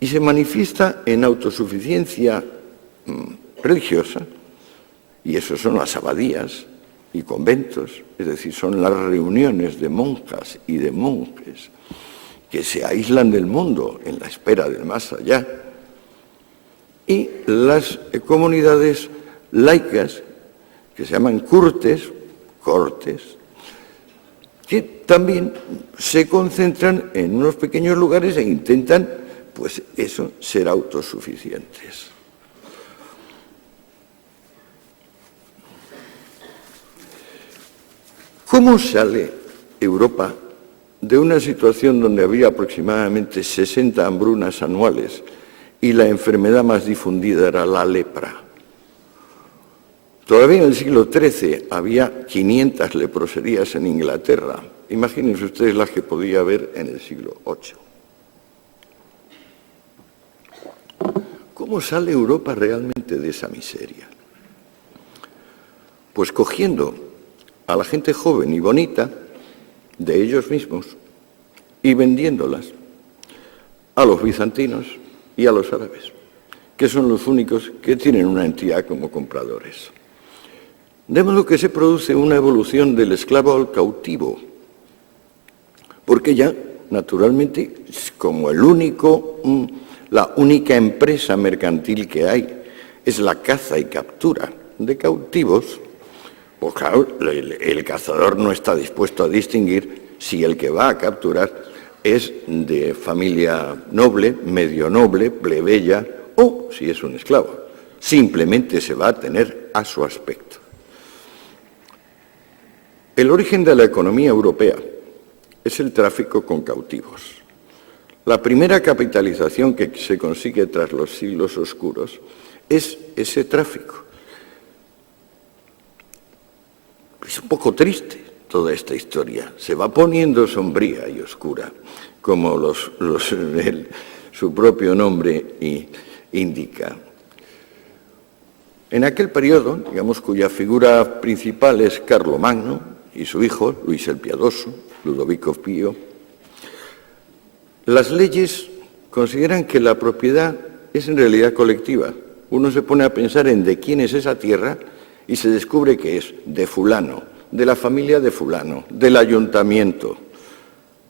Y se manifiesta en autosuficiencia religiosa, y eso son las abadías y conventos, es decir, son las reuniones de monjas y de monjes que se aíslan del mundo en la espera del más allá, y las comunidades laicas que se llaman cortes, que también se concentran en unos pequeños lugares e intentan, pues eso, ser autosuficientes. ¿Cómo sale Europa de una situación donde había aproximadamente 60 hambrunas anuales y la enfermedad más difundida era la lepra? Todavía en el siglo XIII había 500 leproserías en Inglaterra. Imagínense ustedes las que podía haber en el siglo VIII. ¿Cómo sale Europa realmente de esa miseria? Pues cogiendo a la gente joven y bonita de ellos mismos y vendiéndolas a los bizantinos y a los árabes, que son los únicos que tienen una entidad como compradores. De modo que se produce una evolución del esclavo al cautivo, porque ya, naturalmente, como la única empresa mercantil que hay es la caza y captura de cautivos, pues claro, el cazador no está dispuesto a distinguir si el que va a capturar es de familia noble, medio noble, plebeya o si es un esclavo. Simplemente se va a tener a su aspecto. El origen de la economía europea es el tráfico con cautivos. La primera capitalización que se consigue tras los siglos oscuros es ese tráfico. Es un poco triste toda esta historia. Se va poniendo sombría y oscura, como su propio nombre indica. En aquel periodo, digamos, cuya figura principal es Carlomagno y su hijo, Luis el Piadoso, Ludovico Pío, las leyes consideran que la propiedad es en realidad colectiva. Uno se pone a pensar en de quién es esa tierra y se descubre que es de fulano, de la familia de fulano, del ayuntamiento,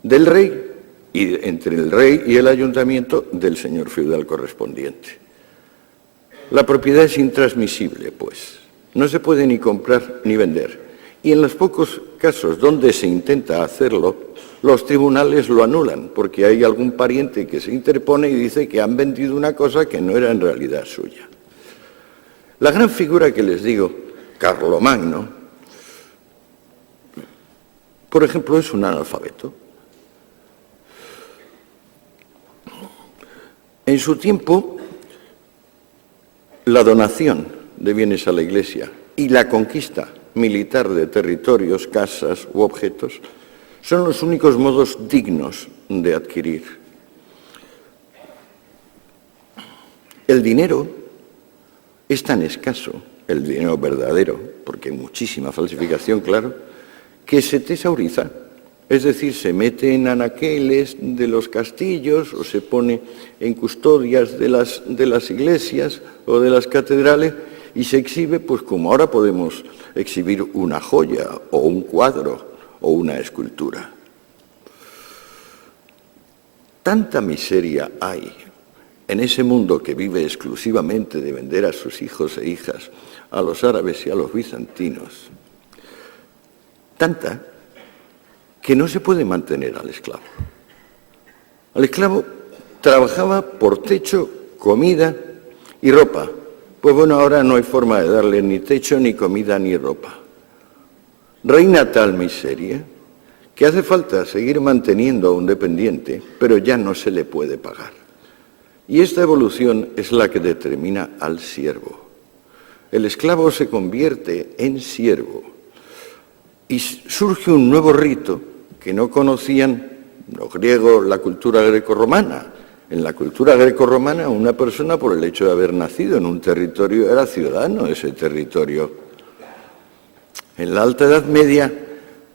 del rey, y entre el rey y el ayuntamiento del señor feudal correspondiente. La propiedad es intransmisible, pues. No se puede ni comprar ni vender. Y en los pocos casos donde se intenta hacerlo, los tribunales lo anulan, porque hay algún pariente que se interpone y dice que han vendido una cosa que no era en realidad suya. La gran figura que les digo, Carlomagno, por ejemplo, es un analfabeto. En su tiempo, la donación de bienes a la Iglesia y la conquista militar de territorios, casas u objetos son los únicos modos dignos de adquirir. El dinero es tan escaso, el dinero verdadero, porque hay muchísima falsificación, claro, que se tesauriza. Es decir, se mete en anaqueles de los castillos o se pone en custodias de las iglesias o de las catedrales y se exhibe pues como ahora podemos exhibir una joya o un cuadro o una escultura. Tanta miseria hay en ese mundo que vive exclusivamente de vender a sus hijos e hijas a los árabes y a los bizantinos, tanta que no se puede mantener al esclavo. Al esclavo trabajaba por techo, comida y ropa. Pues bueno, ahora no hay forma de darle ni techo, ni comida, ni ropa. Reina tal miseria que hace falta seguir manteniendo a un dependiente, pero ya no se le puede pagar. Y esta evolución es la que determina al siervo. El esclavo se convierte en siervo y surge un nuevo rito que no conocían los griegos, la cultura grecorromana. En la cultura grecorromana, una persona, por el hecho de haber nacido en un territorio, era ciudadano de ese territorio. En la Alta Edad Media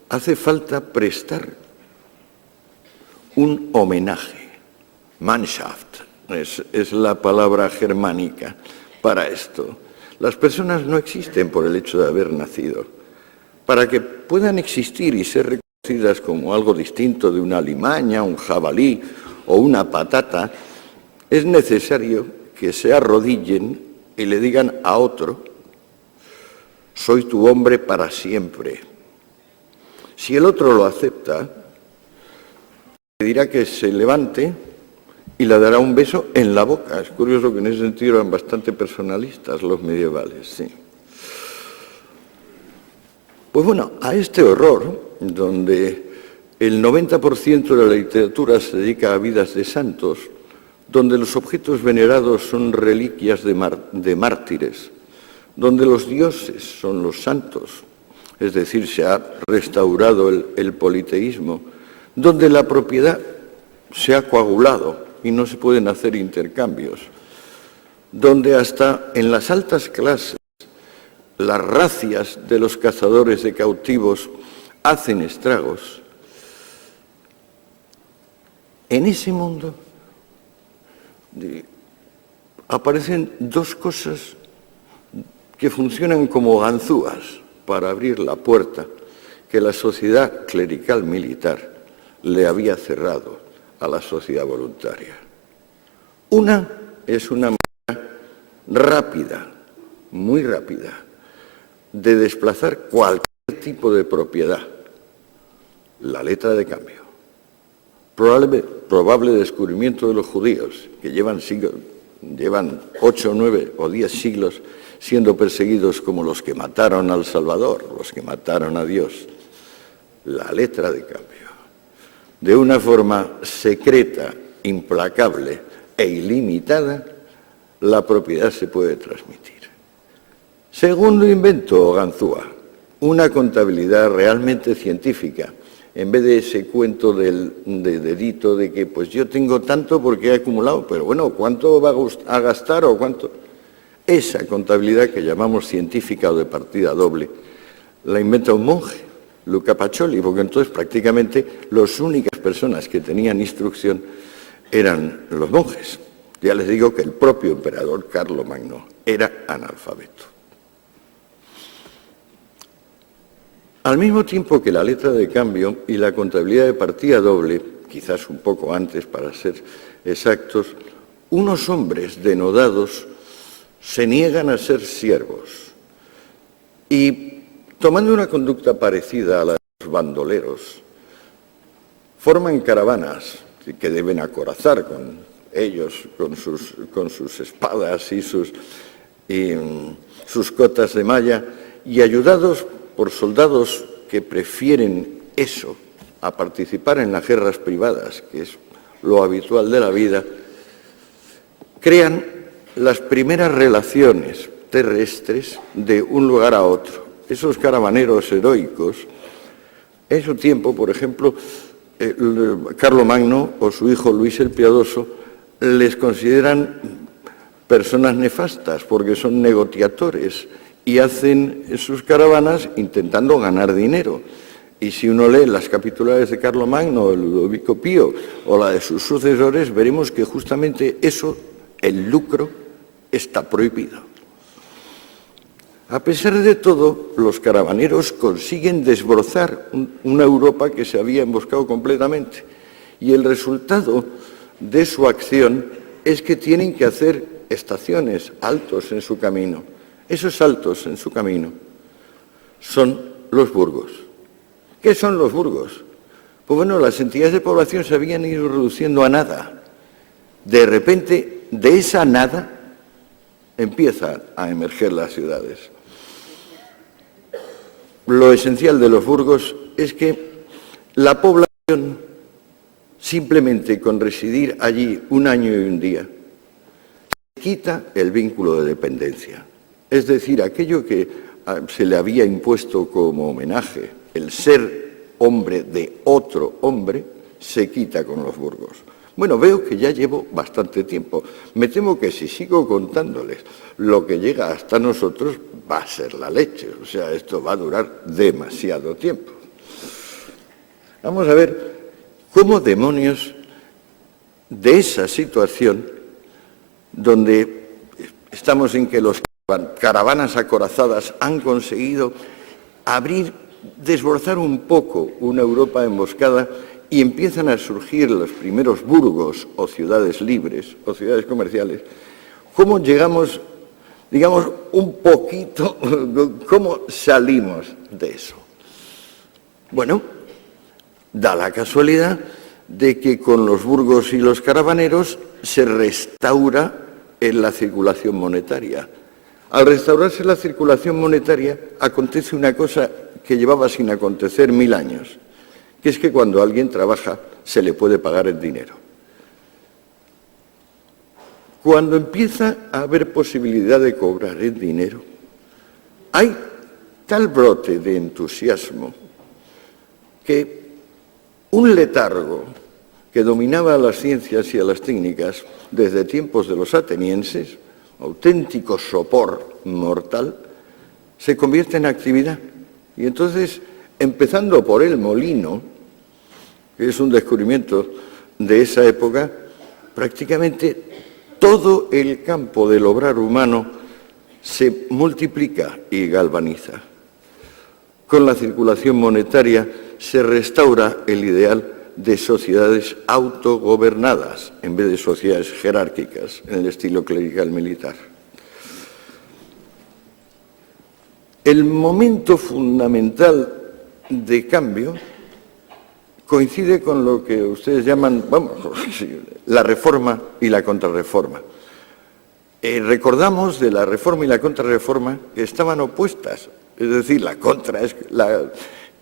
hace falta prestar un homenaje. Mannschaft es la palabra germánica para esto. Las personas no existen por el hecho de haber nacido. Para que puedan existir y ser reconocidas como algo distinto de una alimaña, un jabalí o una patata, es necesario que se arrodillen y le digan a otro: soy tu hombre para siempre. Si el otro lo acepta, le dirá que se levante y le dará un beso en la boca. Es curioso que en ese sentido eran bastante personalistas los medievales, sí. Pues bueno, a este horror, donde el 90% de la literatura se dedica a vidas de santos, donde los objetos venerados son reliquias de mártires, donde los dioses son los santos, es decir, se ha restaurado el politeísmo, donde la propiedad se ha coagulado y no se pueden hacer intercambios, donde hasta en las altas clases las racias de los cazadores de cautivos hacen estragos. En ese mundo aparecen dos cosas que funcionan como ganzúas para abrir la puerta que la sociedad clerical militar le había cerrado a la sociedad voluntaria. Una es una manera rápida, muy rápida, de desplazar cualquier tipo de propiedad: la letra de cambio. Probable descubrimiento de los judíos, que llevan 8, 9 o 10 siglos siendo perseguidos como los que mataron al Salvador, los que mataron a Dios. La letra de cambio. De una forma secreta, implacable e ilimitada, la propiedad se puede transmitir. Segundo invento o ganzúa, una contabilidad realmente científica, en vez de ese cuento de dedito de que pues yo tengo tanto porque he acumulado, pero bueno, ¿cuánto va a gastar o cuánto? Esa contabilidad que llamamos científica o de partida doble, la inventa un monje, Luca Pacioli, porque entonces prácticamente las únicas personas que tenían instrucción eran los monjes. Ya les digo que el propio emperador Carlomagno era analfabeto. Al mismo tiempo que la letra de cambio y la contabilidad de partida doble, quizás un poco antes para ser exactos, unos hombres denodados se niegan a ser siervos y, tomando una conducta parecida a la de los bandoleros, forman caravanas que deben acorazar con ellos, con sus espadas y sus cotas de malla, y ayudados por soldados que prefieren eso a participar en las guerras privadas, que es lo habitual de la vida, crean las primeras relaciones terrestres de un lugar a otro. Esos caravaneros heroicos, en su tiempo, por ejemplo, Carlomagno o su hijo Luis el Piadoso les consideran personas nefastas porque son negociadores y hacen sus caravanas intentando ganar dinero. Y si uno lee las capitulares de Carlomagno o de Ludovico Pío o la de sus sucesores, veremos que justamente eso, el lucro, está prohibido. A pesar de todo, los caravaneros consiguen desbrozar una Europa que se había emboscado completamente. Y el resultado de su acción es que tienen que hacer estaciones, altos en su camino. Esos altos en su camino son los burgos. ¿Qué son los burgos? Pues bueno, las entidades de población se habían ido reduciendo a nada. De repente, de esa nada, empiezan a emerger las ciudades. Lo esencial de los burgos es que la población, simplemente con residir allí un año y un día, se quita el vínculo de dependencia. Es decir, aquello que se le había impuesto como homenaje, el ser hombre de otro hombre, se quita con los burgos. Bueno, veo que ya llevo bastante tiempo. Me temo que si sigo contándoles lo que llega hasta nosotros, va a ser la leche. O sea, esto va a durar demasiado tiempo. Vamos a ver cómo demonios de esa situación, donde estamos en que los caravanas acorazadas han conseguido desbrozar un poco una Europa emboscada, y empiezan a surgir los primeros burgos o ciudades libres o ciudades comerciales, ¿cómo llegamos, digamos, un poquito, cómo salimos de eso? Bueno, da la casualidad de que con los burgos y los caravaneros se restaura en la circulación monetaria. Al restaurarse la circulación monetaria acontece una cosa que llevaba sin acontecer 1000 años, que es que cuando alguien trabaja se le puede pagar el dinero. Cuando empieza a haber posibilidad de cobrar el dinero, hay tal brote de entusiasmo que un letargo que dominaba a las ciencias y a las técnicas desde tiempos de los atenienses, auténtico sopor mortal, se convierte en actividad. Y entonces, empezando por el molino, que es un descubrimiento de esa época, prácticamente todo el campo del obrar humano se multiplica y galvaniza. Con la circulación monetaria se restaura el ideal de sociedades autogobernadas en vez de sociedades jerárquicas en el estilo clerical militar. El momento fundamental de cambio coincide con lo que ustedes llaman, la reforma y la contrarreforma. Recordamos de la reforma y la contrarreforma que estaban opuestas, es decir, la contra es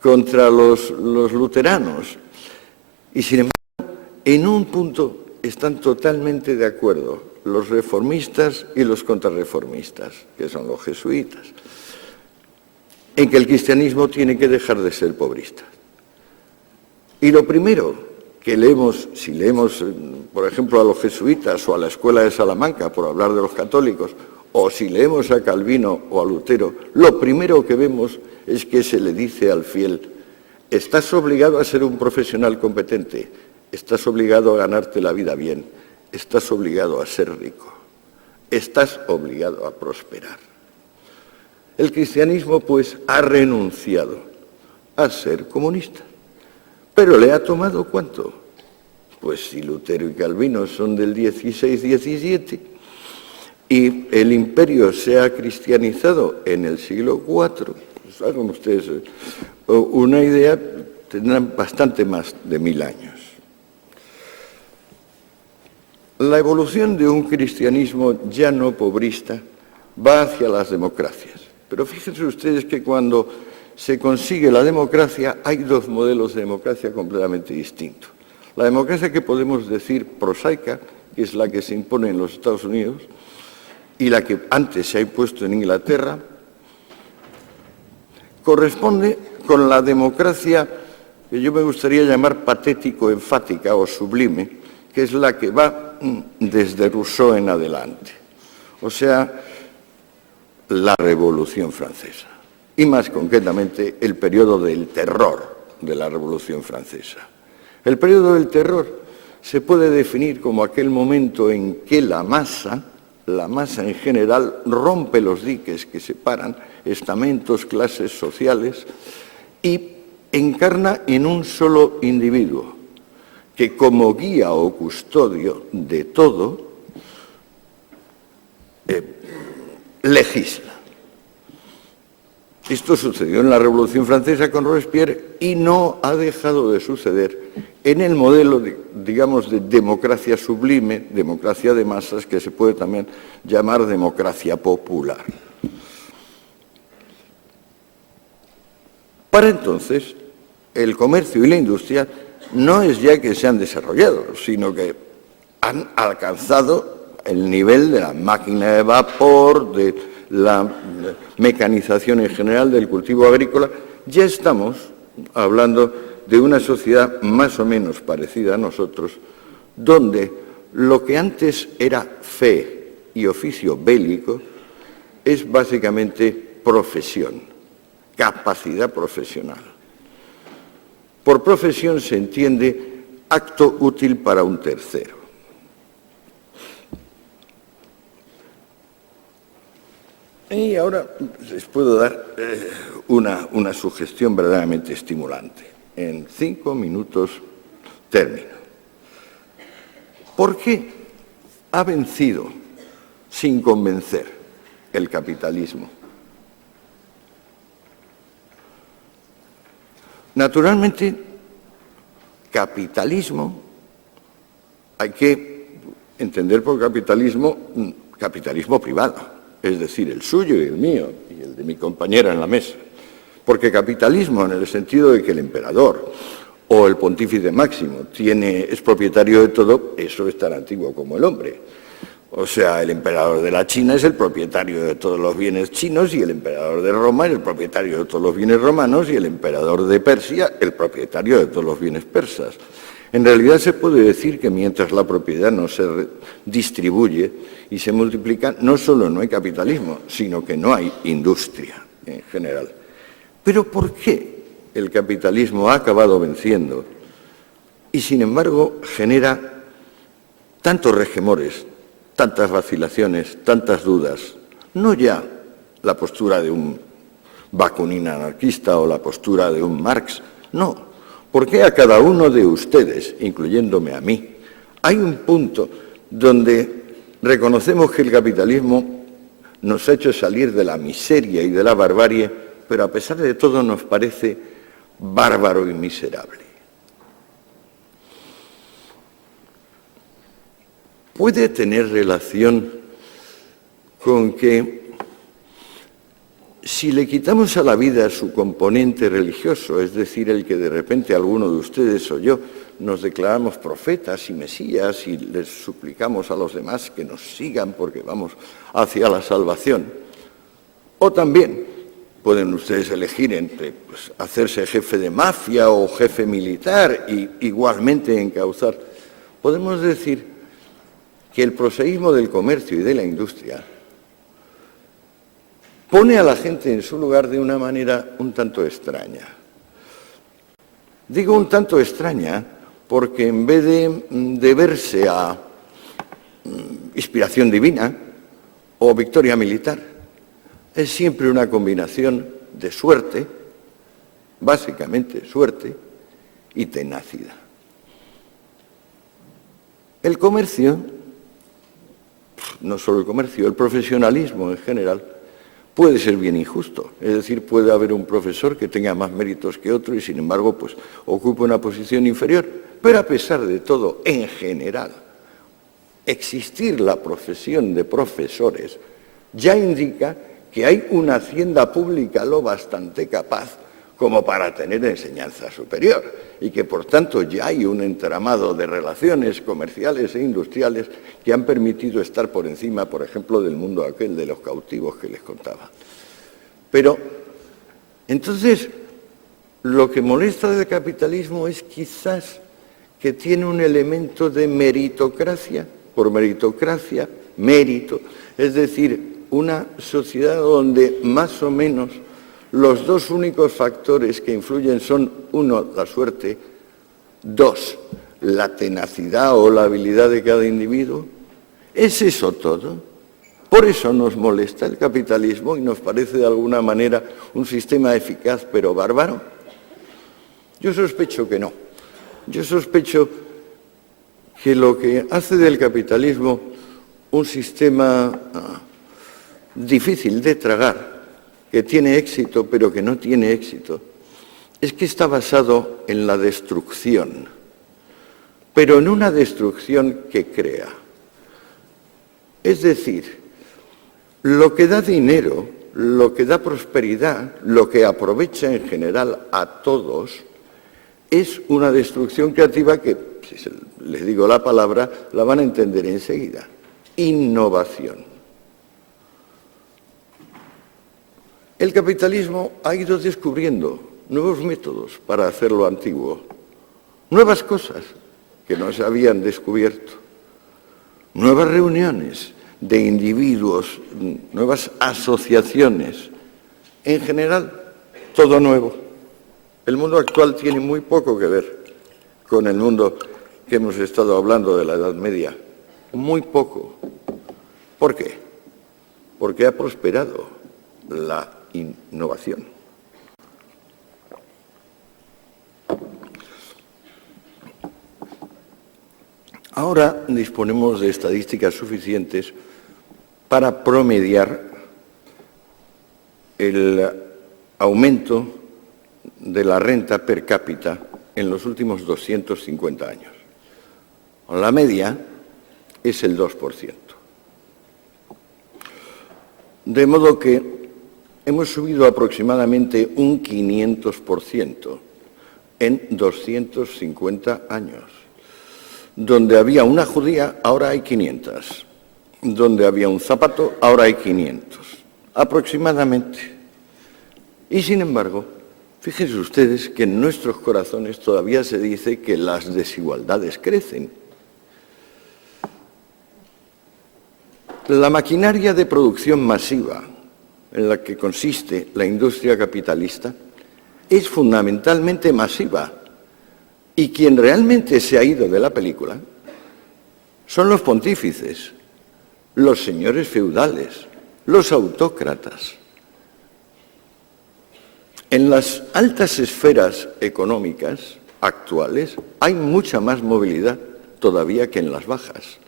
contra los luteranos, y sin embargo, en un punto están totalmente de acuerdo los reformistas y los contrarreformistas, que son los jesuitas, en que el cristianismo tiene que dejar de ser pobrista. Y lo primero que leemos, si leemos, por ejemplo, a los jesuitas o a la Escuela de Salamanca, por hablar de los católicos, o si leemos a Calvino o a Lutero, lo primero que vemos es que se le dice al fiel: estás obligado a ser un profesional competente, estás obligado a ganarte la vida bien, estás obligado a ser rico, estás obligado a prosperar. El cristianismo, pues, ha renunciado a ser comunista. ¿Pero le ha tomado cuánto? Pues si Lutero y Calvino son del 16-17 y el imperio se ha cristianizado en el siglo IV, pues hagan ustedes una idea, tendrán bastante más de 1000 años. La evolución de un cristianismo ya no pobrista va hacia las democracias. Pero fíjense ustedes que cuando se consigue la democracia, hay dos modelos de democracia completamente distintos. La democracia que podemos decir prosaica, que es la que se impone en los Estados Unidos, y la que antes se ha impuesto en Inglaterra, corresponde con la democracia que yo me gustaría llamar patético-enfática o sublime, que es la que va desde Rousseau en adelante. O sea, la Revolución Francesa, y más concretamente el periodo del terror de la Revolución Francesa. El periodo del terror se puede definir como aquel momento en que la masa la masa en general, rompe los diques que separan estamentos, clases sociales y encarna en un solo individuo, que como guía o custodio de todo, legisla. Esto sucedió en la Revolución Francesa con Robespierre y no ha dejado de suceder en el modelo, digamos, de democracia sublime, democracia de masas, que se puede también llamar democracia popular. Para entonces, el comercio y la industria no es ya que se han desarrollado, sino que han alcanzado el nivel de la máquina de vapor, de la mecanización en general, del cultivo agrícola. Ya estamos hablando de una sociedad más o menos parecida a nosotros, donde lo que antes era fe y oficio bélico es básicamente profesión, capacidad profesional. Por profesión se entiende acto útil para un tercero. Y ahora les puedo dar una sugestión verdaderamente estimulante. En 5 minutos termino. ¿Por qué ha vencido sin convencer el capitalismo? Naturalmente, capitalismo, hay que entender por capitalismo privado. Es decir, el suyo y el mío, y el de mi compañera en la mesa. Porque capitalismo, en el sentido de que el emperador o el pontífice máximo es propietario de todo, eso es tan antiguo como el hombre. O sea, el emperador de la China es el propietario de todos los bienes chinos, y el emperador de Roma es el propietario de todos los bienes romanos, y el emperador de Persia el propietario de todos los bienes persas. En realidad se puede decir que mientras la propiedad no se distribuye y se multiplica, no solo no hay capitalismo, sino que no hay industria en general. Pero ¿por qué el capitalismo ha acabado venciendo y, sin embargo, genera tantos resquemores, tantas vacilaciones, tantas dudas? No ya la postura de un Bakunin anarquista o la postura de un Marx, no. ¿Por qué a cada uno de ustedes, incluyéndome a mí, hay un punto donde reconocemos que el capitalismo nos ha hecho salir de la miseria y de la barbarie, pero a pesar de todo nos parece bárbaro y miserable? ¿Puede tener relación con que si le quitamos a la vida su componente religioso, es decir, el que de repente alguno de ustedes o yo nos declaramos profetas y mesías y les suplicamos a los demás que nos sigan porque vamos hacia la salvación? O también pueden ustedes elegir entre hacerse jefe de mafia o jefe militar y igualmente encauzar. Podemos decir que el proseísmo del comercio y de la industria pone a la gente en su lugar de una manera un tanto extraña. Digo un tanto extraña porque en vez de deberse a inspiración divina o victoria militar, es siempre una combinación de suerte, básicamente suerte, y tenacidad. El comercio, no solo el comercio, el profesionalismo en general, puede ser bien injusto. Es decir, puede haber un profesor que tenga más méritos que otro y, sin embargo, pues ocupa una posición inferior. Pero a pesar de todo, en general, existir la profesión de profesores ya indica que hay una hacienda pública lo bastante capaz como para tener enseñanza superior y que, por tanto, ya hay un entramado de relaciones comerciales e industriales que han permitido estar por encima, por ejemplo, del mundo aquel de los cautivos que les contaba. Pero, entonces, lo que molesta del capitalismo es quizás que tiene un elemento de meritocracia, por meritocracia, mérito, es decir, una sociedad donde más o menos los dos únicos factores que influyen son, uno, la suerte, dos, la tenacidad o la habilidad de cada individuo. ¿Es eso todo? Por eso nos molesta el capitalismo y nos parece de alguna manera un sistema eficaz pero bárbaro. Yo sospecho que no. Yo sospecho que lo que hace del capitalismo un sistema difícil de tragar, que tiene éxito pero que no tiene éxito, es que está basado en la destrucción, pero en una destrucción que crea. Es decir, lo que da dinero, lo que da prosperidad, lo que aprovecha en general a todos, es una destrucción creativa que, si les digo la palabra, la van a entender enseguida. Innovación. El capitalismo ha ido descubriendo nuevos métodos para hacer lo antiguo, nuevas cosas que no se habían descubierto, nuevas reuniones de individuos, nuevas asociaciones, en general, todo nuevo. El mundo actual tiene muy poco que ver con el mundo que hemos estado hablando de la Edad Media, muy poco. ¿Por qué? Porque ha prosperado la innovación. Ahora disponemos de estadísticas suficientes para promediar el aumento de la renta per cápita en los últimos 250 años. La media es el 2%. De modo que hemos subido aproximadamente un 500% en 250 años. Donde había una judía, ahora hay 500. Donde había un zapato, ahora hay 500. Aproximadamente. Y sin embargo, fíjense ustedes que en nuestros corazones todavía se dice que las desigualdades crecen. La maquinaria de producción masiva en la que consiste la industria capitalista es fundamentalmente masiva. Y quien realmente se ha ido de la película son los pontífices, los señores feudales, los autócratas. En las altas esferas económicas actuales hay mucha más movilidad todavía que en las bajas.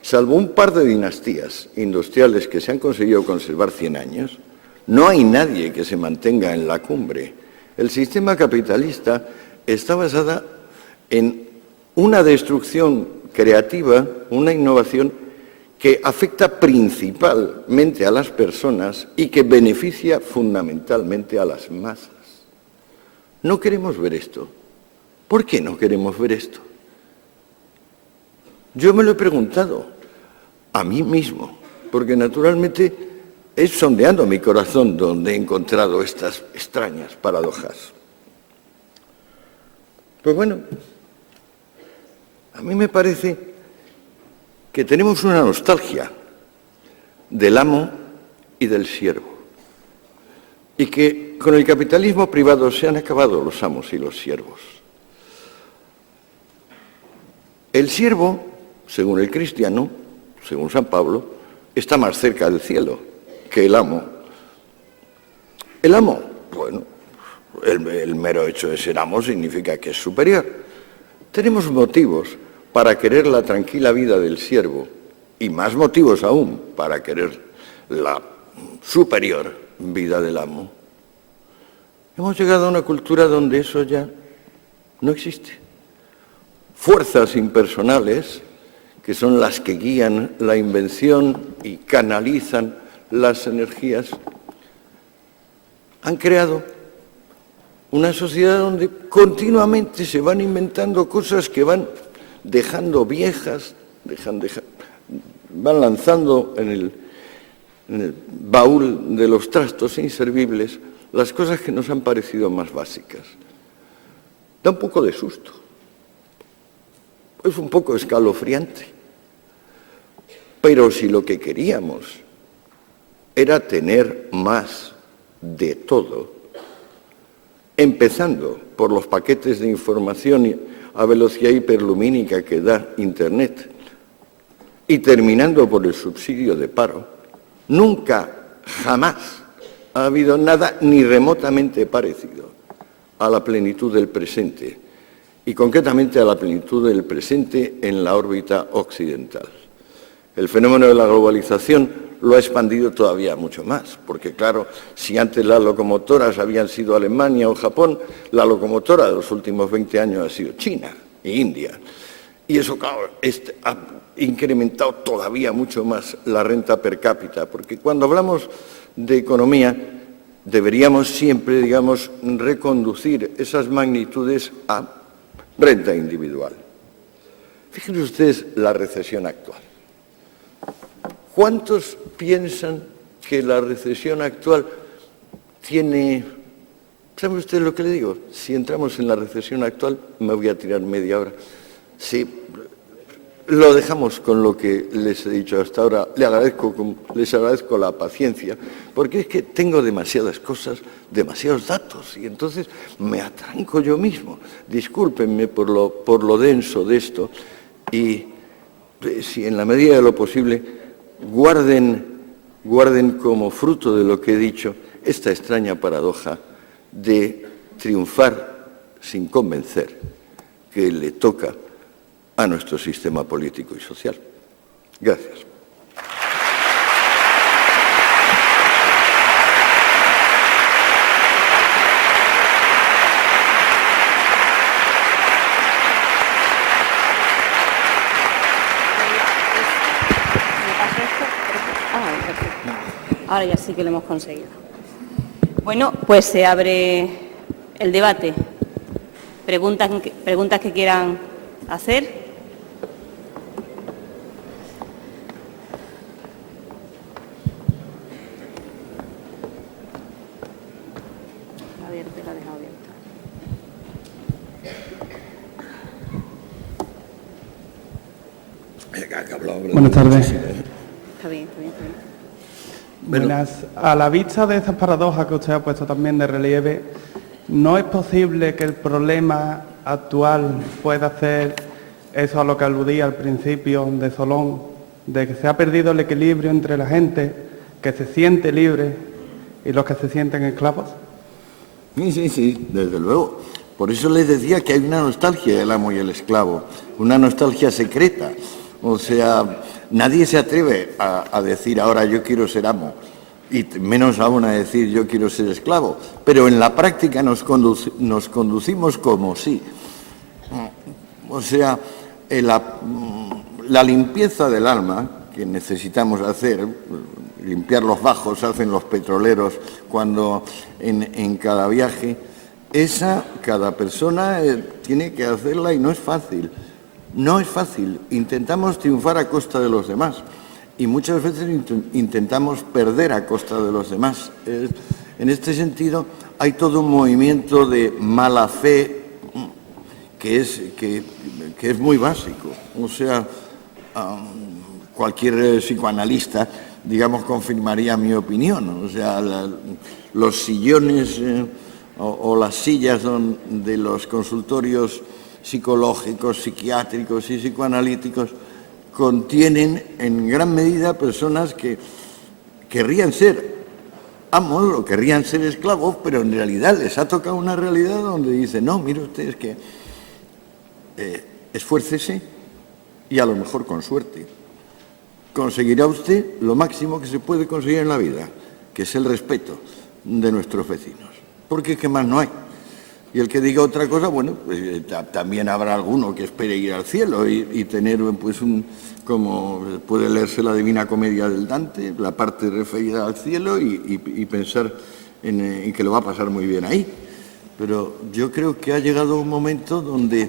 Salvo un par de dinastías industriales que se han conseguido conservar 100 años, no hay nadie que se mantenga en la cumbre. El sistema capitalista está basada en una destrucción creativa, una innovación que afecta principalmente a las personas y que beneficia fundamentalmente a las masas. No queremos ver esto. ¿Por qué no queremos ver esto? Yo me lo he preguntado a mí mismo, porque naturalmente es sondeando mi corazón donde he encontrado estas extrañas paradojas. Pues bueno, a mí me parece que tenemos una nostalgia del amo y del siervo, y que con el capitalismo privado se han acabado los amos y los siervos. El siervo, según el cristiano, según San Pablo, está más cerca del cielo que el amo. El amo, bueno, el mero hecho de ser amo significa que es superior. Tenemos motivos para querer la tranquila vida del siervo y más motivos aún para querer la superior vida del amo. Hemos llegado a una cultura donde eso ya no existe. Fuerzas impersonales, que son las que guían la invención y canalizan las energías, han creado una sociedad donde continuamente se van inventando cosas que van dejando viejas, van lanzando en el baúl de los trastos inservibles las cosas que nos han parecido más básicas. Da un poco de susto. Es un poco escalofriante. Pero si lo que queríamos era tener más de todo, empezando por los paquetes de información a velocidad hiperlumínica que da Internet, y terminando por el subsidio de paro, nunca, jamás ha habido nada ni remotamente parecido a la plenitud del presente, y concretamente a la plenitud del presente en la órbita occidental. El fenómeno de la globalización lo ha expandido todavía mucho más, porque claro, si antes las locomotoras habían sido Alemania o Japón, la locomotora de los últimos 20 años ha sido China e India. Y eso, claro, ha incrementado todavía mucho más la renta per cápita, porque cuando hablamos de economía deberíamos siempre, digamos, reconducir esas magnitudes a renta individual. Fíjense ustedes la recesión actual. ¿Cuántos piensan que la recesión actual tiene... ¿Saben ustedes lo que le digo? Si entramos en la recesión actual, me voy a tirar media hora. Sí, lo dejamos con lo que les he dicho hasta ahora. Les agradezco la paciencia, porque es que tengo demasiadas cosas, demasiados datos, y entonces me atranco yo mismo. Discúlpenme por lo denso de esto, y si en la medida de lo posible guarden como fruto de lo que he dicho esta extraña paradoja de triunfar sin convencer, que le toca a nuestro sistema político y social. Gracias. Ahora ya sí que lo hemos conseguido. Bueno, pues se abre el debate. Preguntas que quieran hacer. La he dejado abierta. Buenas tardes. Está bien. Buenas. A la vista de estas paradojas que usted ha puesto también de relieve, ¿no es posible que el problema actual pueda ser eso a lo que aludía al principio de Solón, de que se ha perdido el equilibrio entre la gente que se siente libre y los que se sienten esclavos? Sí, desde luego. Por eso les decía que hay una nostalgia del amo y el esclavo, una nostalgia secreta. O sea, nadie se atreve a decir ahora yo quiero ser amo, y menos aún a decir yo quiero ser esclavo, pero en la práctica nos conducimos como sí. O sea, la limpieza del alma que necesitamos hacer, limpiar los bajos, hacen los petroleros cuando en cada viaje, esa cada persona tiene que hacerla y no es fácil. No es fácil. Intentamos triunfar a costa de los demás y muchas veces intentamos perder a costa de los demás. En este sentido, hay todo un movimiento de mala fe que es muy básico. O sea, cualquier psicoanalista, digamos, confirmaría mi opinión. O sea, los sillones o las sillas de los consultorios psicológicos, psiquiátricos y psicoanalíticos contienen en gran medida personas que querrían ser amos o querrían ser esclavos, pero en realidad les ha tocado una realidad donde dicen, no, mire usted, es que esfuércese y a lo mejor con suerte conseguirá usted lo máximo que se puede conseguir en la vida, que es el respeto de nuestros vecinos, porque ¿qué más no hay? Y el que diga otra cosa, bueno, pues, también habrá alguno que espere ir al cielo y tener, pues, como puede leerse la Divina Comedia del Dante, la parte referida al cielo y pensar en que lo va a pasar muy bien ahí. Pero yo creo que ha llegado un momento donde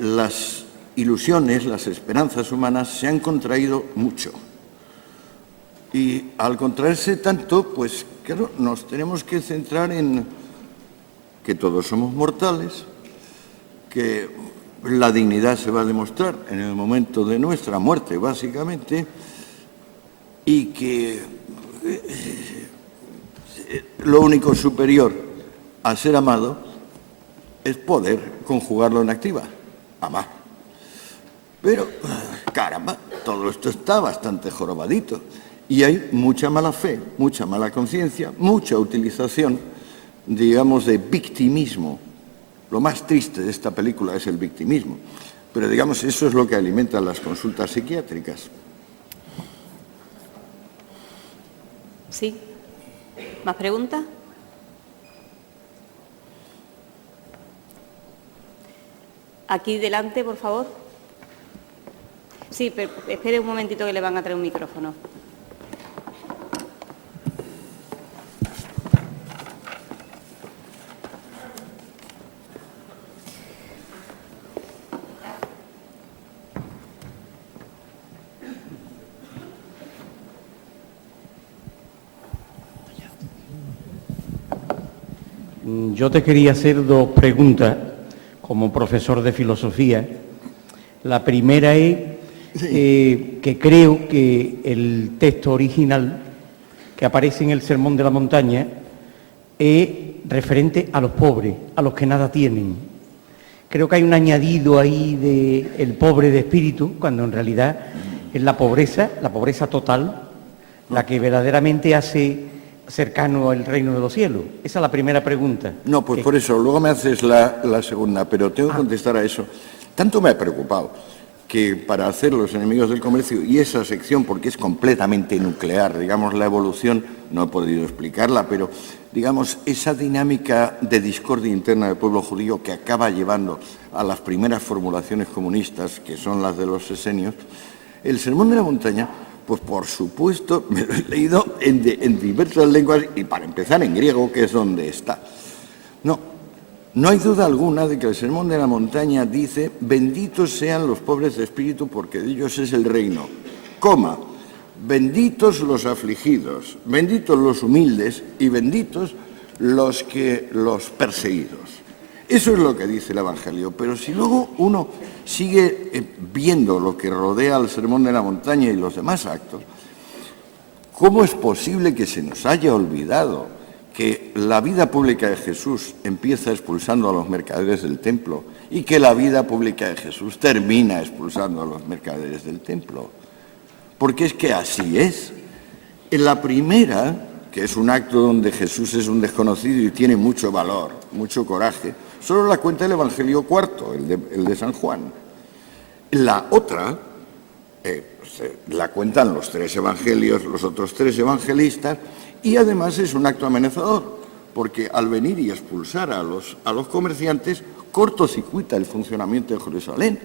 las ilusiones, las esperanzas humanas se han contraído mucho. Y al contraerse tanto, pues, claro, nos tenemos que centrar en que todos somos mortales, que la dignidad se va a demostrar en el momento de nuestra muerte, básicamente, y que lo único superior a ser amado es poder conjugarlo en activa, amar. Pero caramba, todo esto está bastante jorobadito. Y hay mucha mala fe, mucha mala conciencia, mucha utilización, digamos, de victimismo. Lo más triste de esta película es el victimismo. Pero, digamos, eso es lo que alimenta las consultas psiquiátricas. Sí. ¿Más preguntas? Aquí delante, por favor. Sí, pero espere un momentito que le van a traer un micrófono. Yo te quería hacer dos preguntas como profesor de filosofía. La primera es que creo que el texto original que aparece en el Sermón de la Montaña es referente a los pobres, a los que nada tienen. Creo que hay un añadido ahí de el pobre de espíritu, cuando en realidad es la pobreza total, la que verdaderamente hace cercano al reino de los cielos. Esa es la primera pregunta. No, pues por eso, luego me haces la segunda, pero tengo que contestar a eso. Tanto me ha preocupado que para hacer Los enemigos del comercio y esa sección, porque es completamente nuclear, digamos, la evolución, no he podido explicarla, pero, digamos, esa dinámica de discordia interna del pueblo judío que acaba llevando a las primeras formulaciones comunistas, que son las de los esenios, el Sermón de la Montaña, pues por supuesto, me lo he leído en diversas lenguas y para empezar en griego, que es donde está. No hay duda alguna de que el Sermón de la Montaña dice: benditos sean los pobres de espíritu porque de ellos es el reino. Coma, benditos los afligidos, benditos los humildes y benditos los perseguidos. Eso es lo que dice el Evangelio, pero si luego uno sigue viendo lo que rodea al Sermón de la Montaña y los demás actos, ¿cómo es posible que se nos haya olvidado que la vida pública de Jesús empieza expulsando a los mercaderes del templo y que la vida pública de Jesús termina expulsando a los mercaderes del templo? Porque es que así es. En la primera, que es un acto donde Jesús es un desconocido y tiene mucho valor, mucho coraje, solo la cuenta el Evangelio cuarto, el de San Juan. La otra la cuentan los tres evangelios, los otros tres evangelistas, y además es un acto amenazador, porque al venir y expulsar a los comerciantes, cortocircuita el funcionamiento de Jerusalén,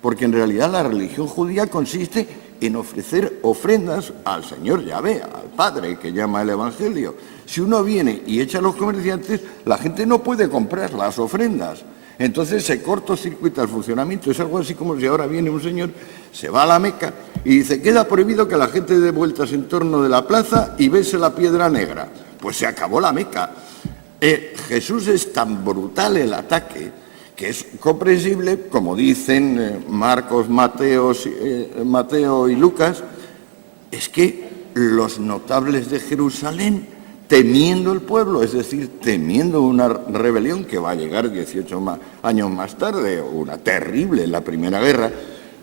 porque en realidad la religión judía consiste en ofrecer ofrendas al Señor Yahvé, al Padre, que llama el Evangelio. Si uno viene y echa a los comerciantes, la gente no puede comprar las ofrendas. Entonces se cortocircuita el funcionamiento. Es algo así como si ahora viene un señor, se va a la Meca y dice: queda prohibido que la gente dé vueltas en torno de la plaza y bese la piedra negra. Pues se acabó la Meca. Jesús es tan brutal el ataque que es comprensible, como dicen Marcos, Mateo y Lucas, es que los notables de Jerusalén, temiendo el pueblo, es decir, temiendo una rebelión que va a llegar 18 años más tarde, una terrible en la Primera Guerra,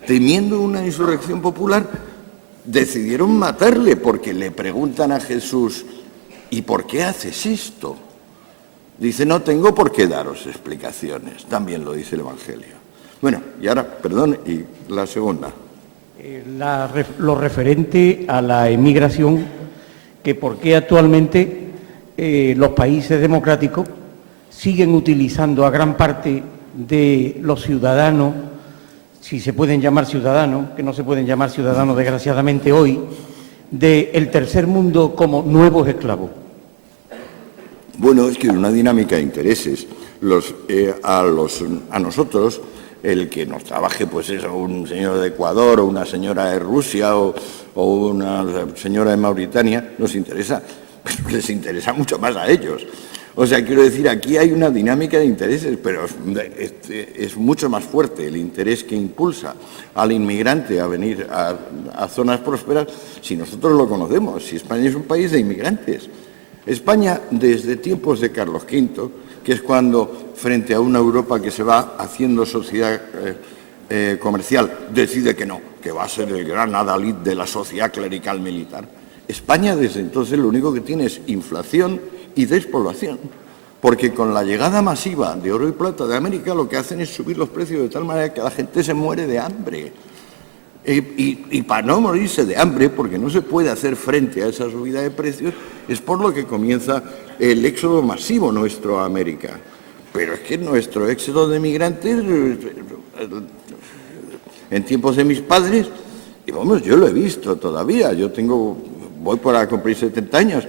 temiendo una insurrección popular, decidieron matarle porque le preguntan a Jesús: ¿y por qué haces esto? Dice: no tengo por qué daros explicaciones. También lo dice el Evangelio. Bueno, y ahora, perdón, y la segunda. Lo referente a la emigración, que por qué actualmente los países democráticos siguen utilizando a gran parte de los ciudadanos, si se pueden llamar ciudadanos, que no se pueden llamar ciudadanos desgraciadamente hoy, del tercer mundo como nuevos esclavos. Bueno, es que es una dinámica de intereses. A nosotros, el que nos trabaje, pues es un señor de Ecuador o una señora de Rusia o una señora de Mauritania, nos interesa, pero les interesa mucho más a ellos. O sea, quiero decir, aquí hay una dinámica de intereses, pero es mucho más fuerte el interés que impulsa al inmigrante a venir a zonas prósperas si nosotros lo conocemos, si España es un país de inmigrantes. España, desde tiempos de Carlos V, que es cuando, frente a una Europa que se va haciendo sociedad comercial decide que no, que va a ser el gran adalid de la sociedad clerical militar. España desde entonces lo único que tiene es inflación y despoblación, porque con la llegada masiva de oro y plata de América lo que hacen es subir los precios de tal manera que la gente se muere de hambre. Y para no morirse de hambre, porque no se puede hacer frente a esa subida de precios, es por lo que comienza el éxodo masivo nuestro a América. Pero es que nuestro éxodo de migrantes, en tiempos de mis padres, y vamos, yo lo he visto todavía, voy para cumplir 70 años,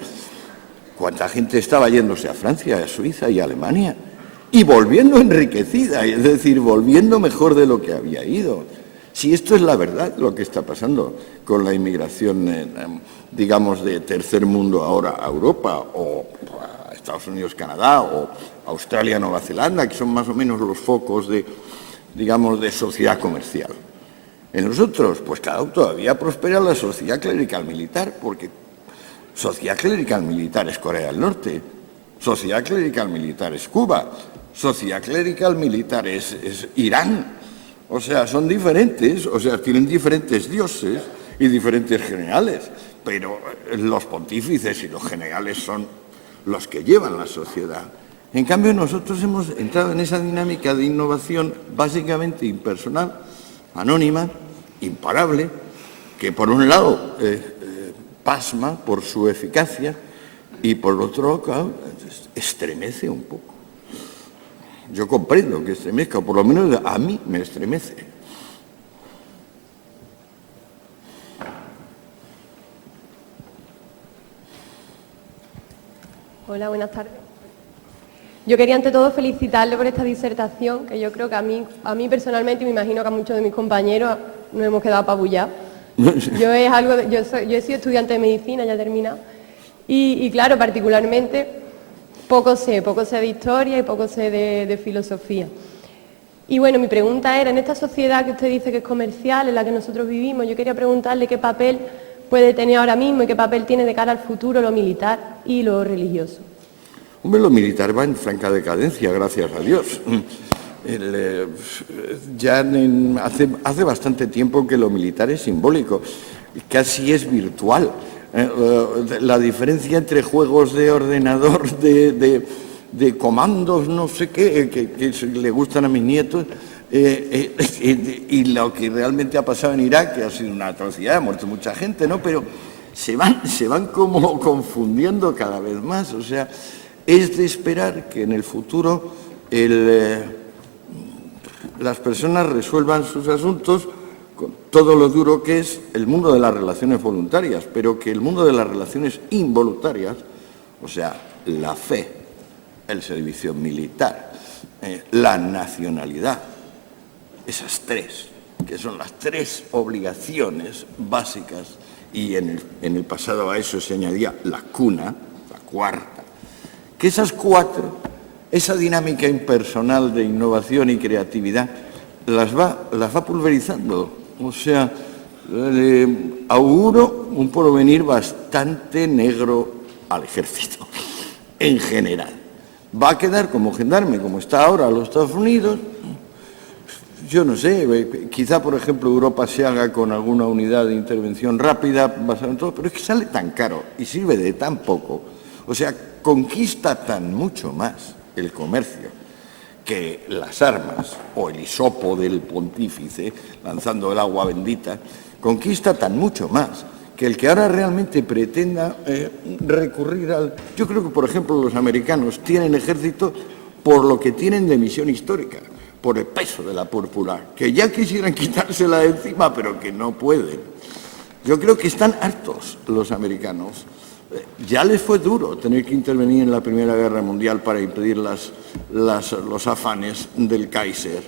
cuánta gente estaba yéndose a Francia, a Suiza y a Alemania, y volviendo enriquecida, es decir, volviendo mejor de lo que había ido. Si esto es la verdad, lo que está pasando con la inmigración, digamos, de tercer mundo ahora a Europa, o a Estados Unidos, Canadá, o Australia, Nueva Zelanda, que son más o menos los focos de, digamos, de sociedad comercial. En nosotros, pues claro, todavía prospera la sociedad clerical militar, porque sociedad clerical militar es Corea del Norte, sociedad clerical militar es Cuba, sociedad clerical militar es Irán. O sea, son diferentes, o sea, tienen diferentes dioses y diferentes generales, pero los pontífices y los generales son los que llevan la sociedad. En cambio, nosotros hemos entrado en esa dinámica de innovación básicamente impersonal, anónima, imparable, que por un lado pasma por su eficacia y por otro, claro, estremece un poco. Yo comprendo que estremezca, o por lo menos a mí me estremece. Hola, buenas tardes. Yo quería ante todo felicitarle por esta disertación, que yo creo que a mí personalmente, y me imagino que a muchos de mis compañeros nos hemos quedado apabullados. Yo he sido estudiante de medicina, ya he terminado, y claro, particularmente poco sé de historia y poco sé de filosofía. Y bueno, mi pregunta era, en esta sociedad que usted dice que es comercial, en la que nosotros vivimos, yo quería preguntarle qué papel puede tener ahora mismo y qué papel tiene de cara al futuro lo militar y lo religioso. Hombre, lo militar va en franca decadencia, gracias a Dios. Hace bastante tiempo que lo militar es simbólico, casi es virtual. La diferencia entre juegos de ordenador, de comandos, no sé qué, que le gustan a mis nietos, y lo que realmente ha pasado en Irak, que ha sido una atrocidad, ha muerto mucha gente, ¿no? Pero se van como confundiendo cada vez más. O sea, es de esperar que en el futuro las personas resuelvan sus asuntos con todo lo duro que es el mundo de las relaciones voluntarias, pero que el mundo de las relaciones involuntarias, o sea, la fe, el servicio militar, la nacionalidad, esas tres, que son las tres obligaciones básicas, y en el pasado a eso se añadía la cuna, la cuarta, que esas cuatro, esa dinámica impersonal de innovación y creatividad, las va pulverizando. O sea, auguro un porvenir bastante negro al ejército, en general. Va a quedar como gendarme, como está ahora los Estados Unidos. Yo no sé, quizá, por ejemplo, Europa se haga con alguna unidad de intervención rápida, basada en todo, pero es que sale tan caro y sirve de tan poco. O sea, conquista tan mucho más el comercio que las armas o el hisopo del pontífice lanzando el agua bendita, conquista tan mucho más que el que ahora realmente pretenda recurrir al... Yo creo que, por ejemplo, los americanos tienen ejército por lo que tienen de misión histórica, por el peso de la púrpura, que ya quisieran quitársela de encima, pero que no pueden. Yo creo que están hartos los americanos. Ya les fue duro tener que intervenir en la Primera Guerra Mundial para impedir los afanes del Kaiser.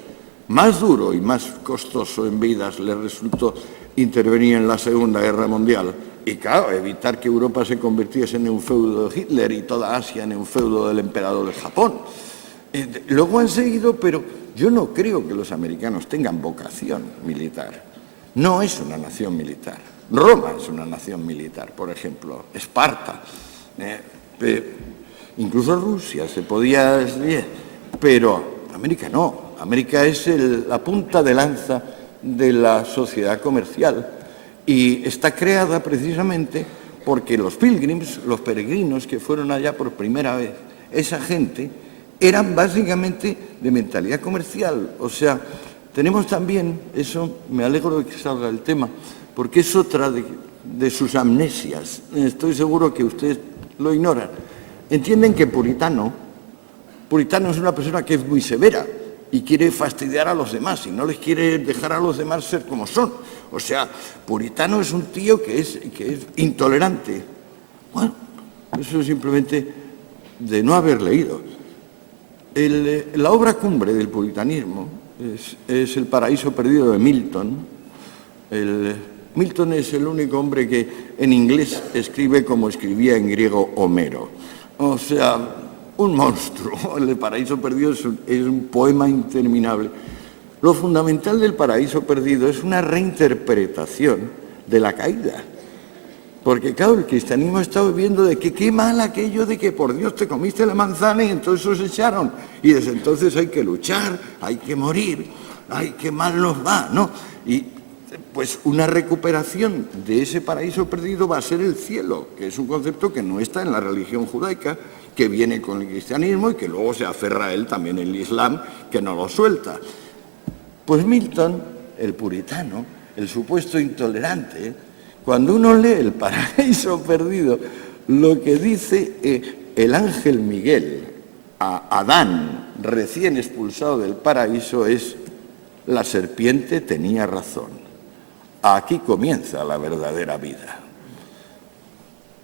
Más duro y más costoso en vidas les resultó intervenir en la Segunda Guerra Mundial. Y claro, evitar que Europa se convirtiese en un feudo de Hitler y toda Asia en un feudo del emperador de Japón. Luego han seguido, pero yo no creo que los americanos tengan vocación militar. No es una nación militar. Roma es una nación militar, por ejemplo, Esparta, incluso Rusia se podía decir, pero América no. América es la punta de lanza de la sociedad comercial y está creada precisamente porque los pilgrims, los peregrinos que fueron allá por primera vez, esa gente eran básicamente de mentalidad comercial. O sea, tenemos también, eso me alegro de que salga el tema, porque es otra de sus amnesias. Estoy seguro que ustedes lo ignoran. Entienden que puritano es una persona que es muy severa y quiere fastidiar a los demás y no les quiere dejar a los demás ser como son. O sea, puritano es un tío que es intolerante. Bueno, eso es simplemente de no haber leído. La obra cumbre del puritanismo es El paraíso perdido de Milton. Milton es el único hombre que en inglés escribe como escribía en griego Homero. O sea, un monstruo. El paraíso perdido es un poema interminable. Lo fundamental del paraíso perdido es una reinterpretación de la caída. Porque, claro, el cristianismo está viviendo de que qué mal aquello de que por Dios te comiste la manzana y entonces os echaron. Y desde entonces hay que luchar, hay que morir, ay, qué mal nos va, ¿no? Y pues una recuperación de ese paraíso perdido va a ser el cielo, que es un concepto que no está en la religión judaica, que viene con el cristianismo y que luego se aferra a él también el Islam, que no lo suelta. Pues Milton, el puritano, el supuesto intolerante, cuando uno lee El paraíso perdido, lo que dice el ángel Miguel a Adán, recién expulsado del paraíso, es: la serpiente tenía razón. Aquí comienza la verdadera vida.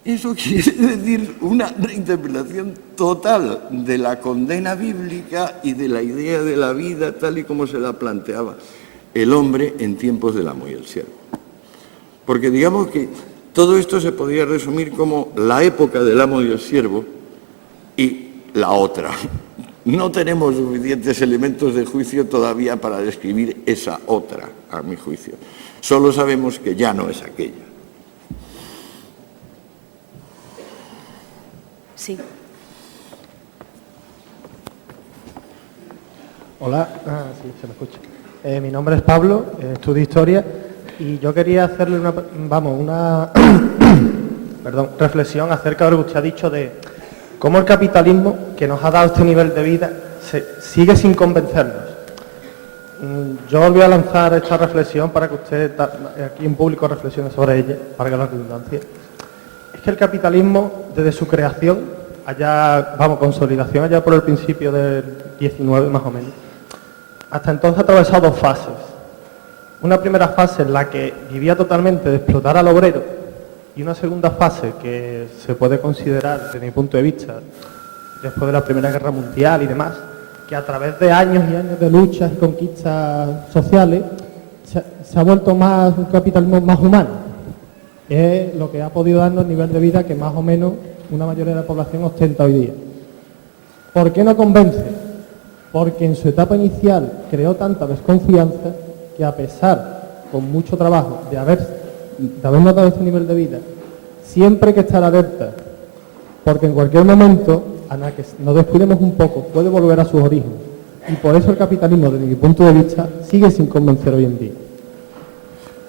Eso quiere decir una reinterpretación total de la condena bíblica y de la idea de la vida tal y como se la planteaba el hombre en tiempos del amo y el siervo. Porque digamos que todo esto se podría resumir como la época del amo y el siervo y la otra. No tenemos suficientes elementos de juicio todavía para describir esa otra, a mi juicio. Solo sabemos que ya no es aquella. Sí. Hola, sí, se me escucha. Mi nombre es Pablo, estudio Historia y yo quería hacerle una reflexión acerca de lo que usted ha dicho de cómo el capitalismo, que nos ha dado este nivel de vida, sigue sin convencernos. Yo voy a lanzar esta reflexión para que usted aquí en público reflexione sobre ella, para que la redundancia. Es que el capitalismo, desde su creación, consolidación allá por el principio del 19 más o menos, hasta entonces ha atravesado dos fases. Una primera fase en la que vivía totalmente de explotar al obrero y una segunda fase que se puede considerar, desde mi punto de vista, después de la Primera Guerra Mundial y demás, que a través de años y años de luchas y conquistas sociales se ha vuelto más un capitalismo más humano. Es lo que ha podido darnos el nivel de vida que más o menos una mayoría de la población ostenta hoy día. ¿Por qué no convence? Porque en su etapa inicial creó tanta desconfianza que a pesar, con mucho trabajo, de habernos dado este nivel de vida, siempre hay que estar alerta, porque en cualquier momento, a la que nos descuidemos un poco, puede volver a sus orígenes. Y por eso el capitalismo, desde mi punto de vista, sigue sin convencer hoy en día.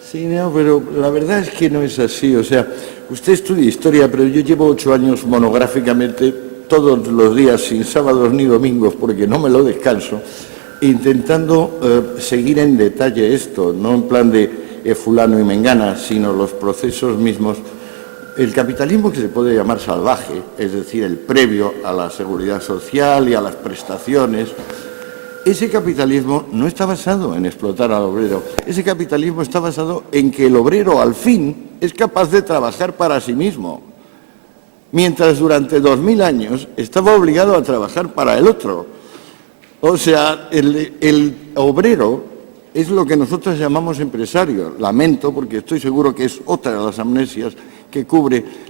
Sí, no, pero la verdad es que no es así. O sea, usted estudia historia, pero yo llevo 8 años monográficamente, todos los días, sin sábados ni domingos, porque no me lo descanso, intentando seguir en detalle esto, no en plan de fulano y mengana, sino los procesos mismos. El capitalismo que se puede llamar salvaje, es decir, el previo a la seguridad social y a las prestaciones, ese capitalismo no está basado en explotar al obrero. Ese capitalismo está basado en que el obrero, al fin, es capaz de trabajar para sí mismo, mientras durante 2000 años estaba obligado a trabajar para el otro. O sea, el obrero es lo que nosotros llamamos empresario. Lamento, porque estoy seguro que es otra de las amnesias que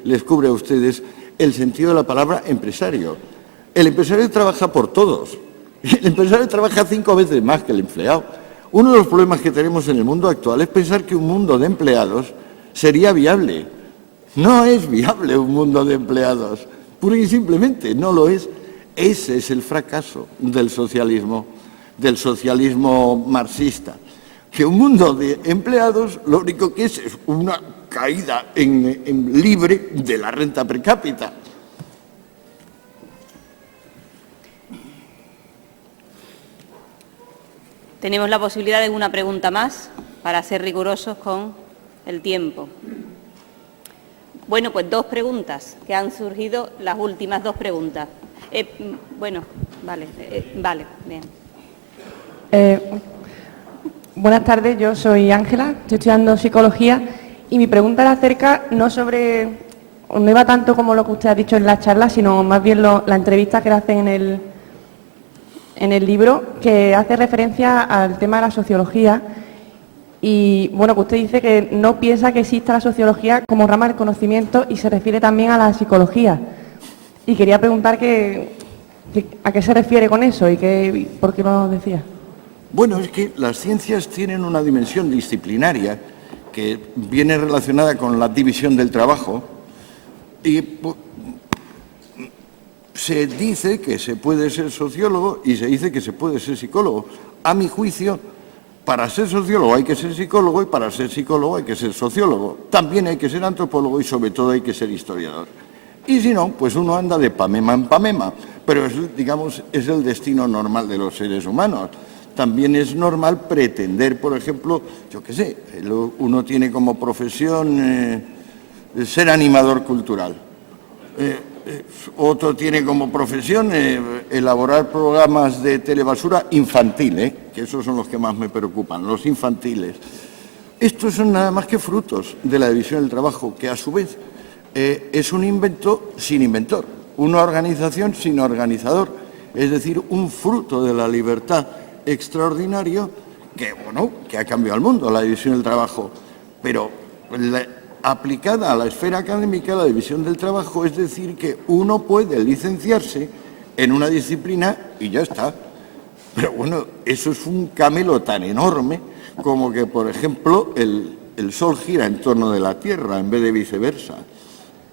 les cubre a ustedes el sentido de la palabra empresario. El empresario trabaja por todos. El empresario trabaja 5 veces más que el empleado. Uno de los problemas que tenemos en el mundo actual es pensar que un mundo de empleados sería viable. No es viable un mundo de empleados, pura y simplemente no lo es. Ese es el fracaso del socialismo. del socialismo marxista, que un mundo de empleados lo único que es una caída en libre de la renta per cápita. Tenemos la posibilidad de una pregunta más para ser rigurosos con el tiempo. Bueno, pues 2 preguntas que han surgido, las últimas 2 preguntas. Vale, bien. Buenas tardes, yo soy Ángela, estoy estudiando psicología y mi pregunta era acerca, no iba tanto como lo que usted ha dicho en la charla, sino más bien la entrevista que le hacen en el libro, que hace referencia al tema de la sociología y, bueno, que usted dice que no piensa que exista la sociología como rama del conocimiento y se refiere también a la psicología. Y quería preguntar a qué se refiere con eso y por qué lo decía. Bueno, es que las ciencias tienen una dimensión disciplinaria que viene relacionada con la división del trabajo y se dice que se puede ser sociólogo y se dice que se puede ser psicólogo. A mi juicio, para ser sociólogo hay que ser psicólogo y para ser psicólogo hay que ser sociólogo. También hay que ser antropólogo y sobre todo hay que ser historiador. Y si no, pues uno anda de pamema en pamema, pero es el destino normal de los seres humanos. También es normal pretender, por ejemplo, uno tiene como profesión ser animador cultural. Otro tiene como profesión elaborar programas de telebasura infantil, que esos son los que más me preocupan, los infantiles. Estos son nada más que frutos de la división del trabajo, que a su vez es un invento sin inventor, una organización sin organizador, es decir, un fruto de la libertad extraordinario que ha cambiado el mundo, la división del trabajo, pero aplicada a la esfera académica, la división del trabajo, es decir, que uno puede licenciarse en una disciplina y ya está. Pero bueno, eso es un camelo tan enorme como que, por ejemplo, el Sol gira en torno de la Tierra en vez de viceversa,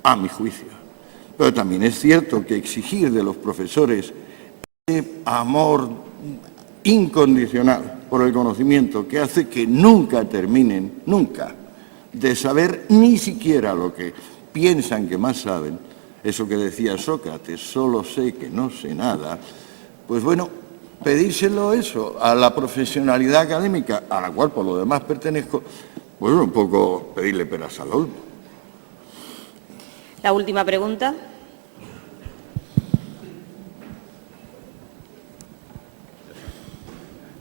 a mi juicio. Pero también es cierto que exigir de los profesores ese amor incondicional por el conocimiento que hace que nunca terminen, nunca, de saber ni siquiera lo que piensan que más saben, eso que decía Sócrates, solo sé que no sé nada, pues bueno, pedírselo eso a la profesionalidad académica, a la cual por lo demás pertenezco, pues un poco pedirle peras al olmo. La última pregunta.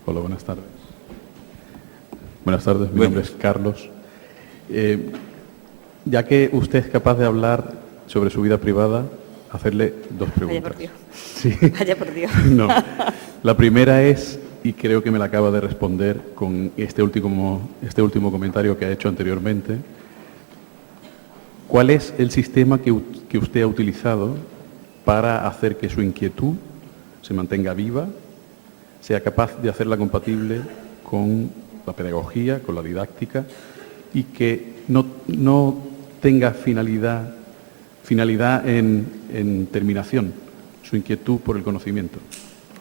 Hola, buenas tardes. Buenas tardes, mi nombre es Carlos. Ya que usted es capaz de hablar sobre su vida privada, hacerle 2 preguntas. Vaya por Dios. Sí. Vaya por Dios. No. La primera es, y creo que me la acaba de responder con este último comentario que ha hecho anteriormente, ¿cuál es el sistema que usted ha utilizado para hacer que su inquietud se mantenga viva, sea capaz de hacerla compatible con la pedagogía, con la didáctica, y que no tenga finalidad en terminación, su inquietud por el conocimiento?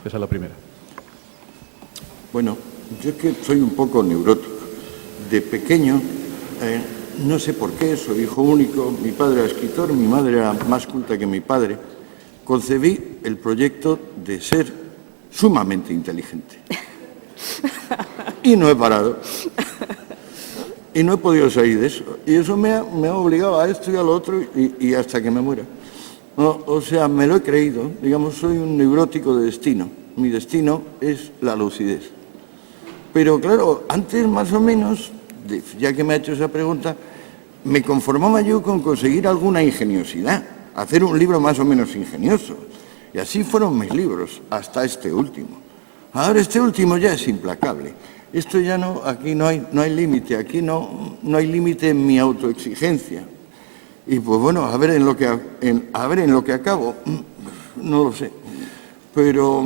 Esa es la primera. Bueno, yo es que soy un poco neurótico. De pequeño, no sé por qué, soy hijo único, mi padre era escritor, mi madre era más culta que mi padre, concebí el proyecto de ser sumamente inteligente. Y no he parado. Y no he podido salir de eso. Y eso me ha obligado a esto y a lo otro y hasta que me muera. No, o sea, me lo he creído. Digamos, soy un neurótico de destino. Mi destino es la lucidez. Pero claro, antes más o menos, ya que me ha hecho esa pregunta, me conformaba yo con conseguir alguna ingeniosidad, hacer un libro más o menos ingenioso. Y así fueron mis libros, hasta este último. Ahora este último ya es implacable. Esto ya no, aquí no hay límite, aquí no hay límite en mi autoexigencia. Y pues bueno, a ver en lo que acabo, no lo sé. Pero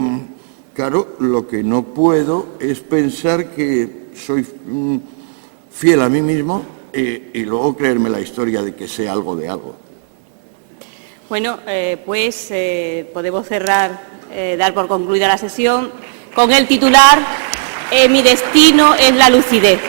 claro, lo que no puedo es pensar que soy fiel a mí mismo y luego creerme la historia de que sé algo de algo. Bueno, pues podemos cerrar, dar por concluida la sesión. con el titular Mi destino es la lucidez.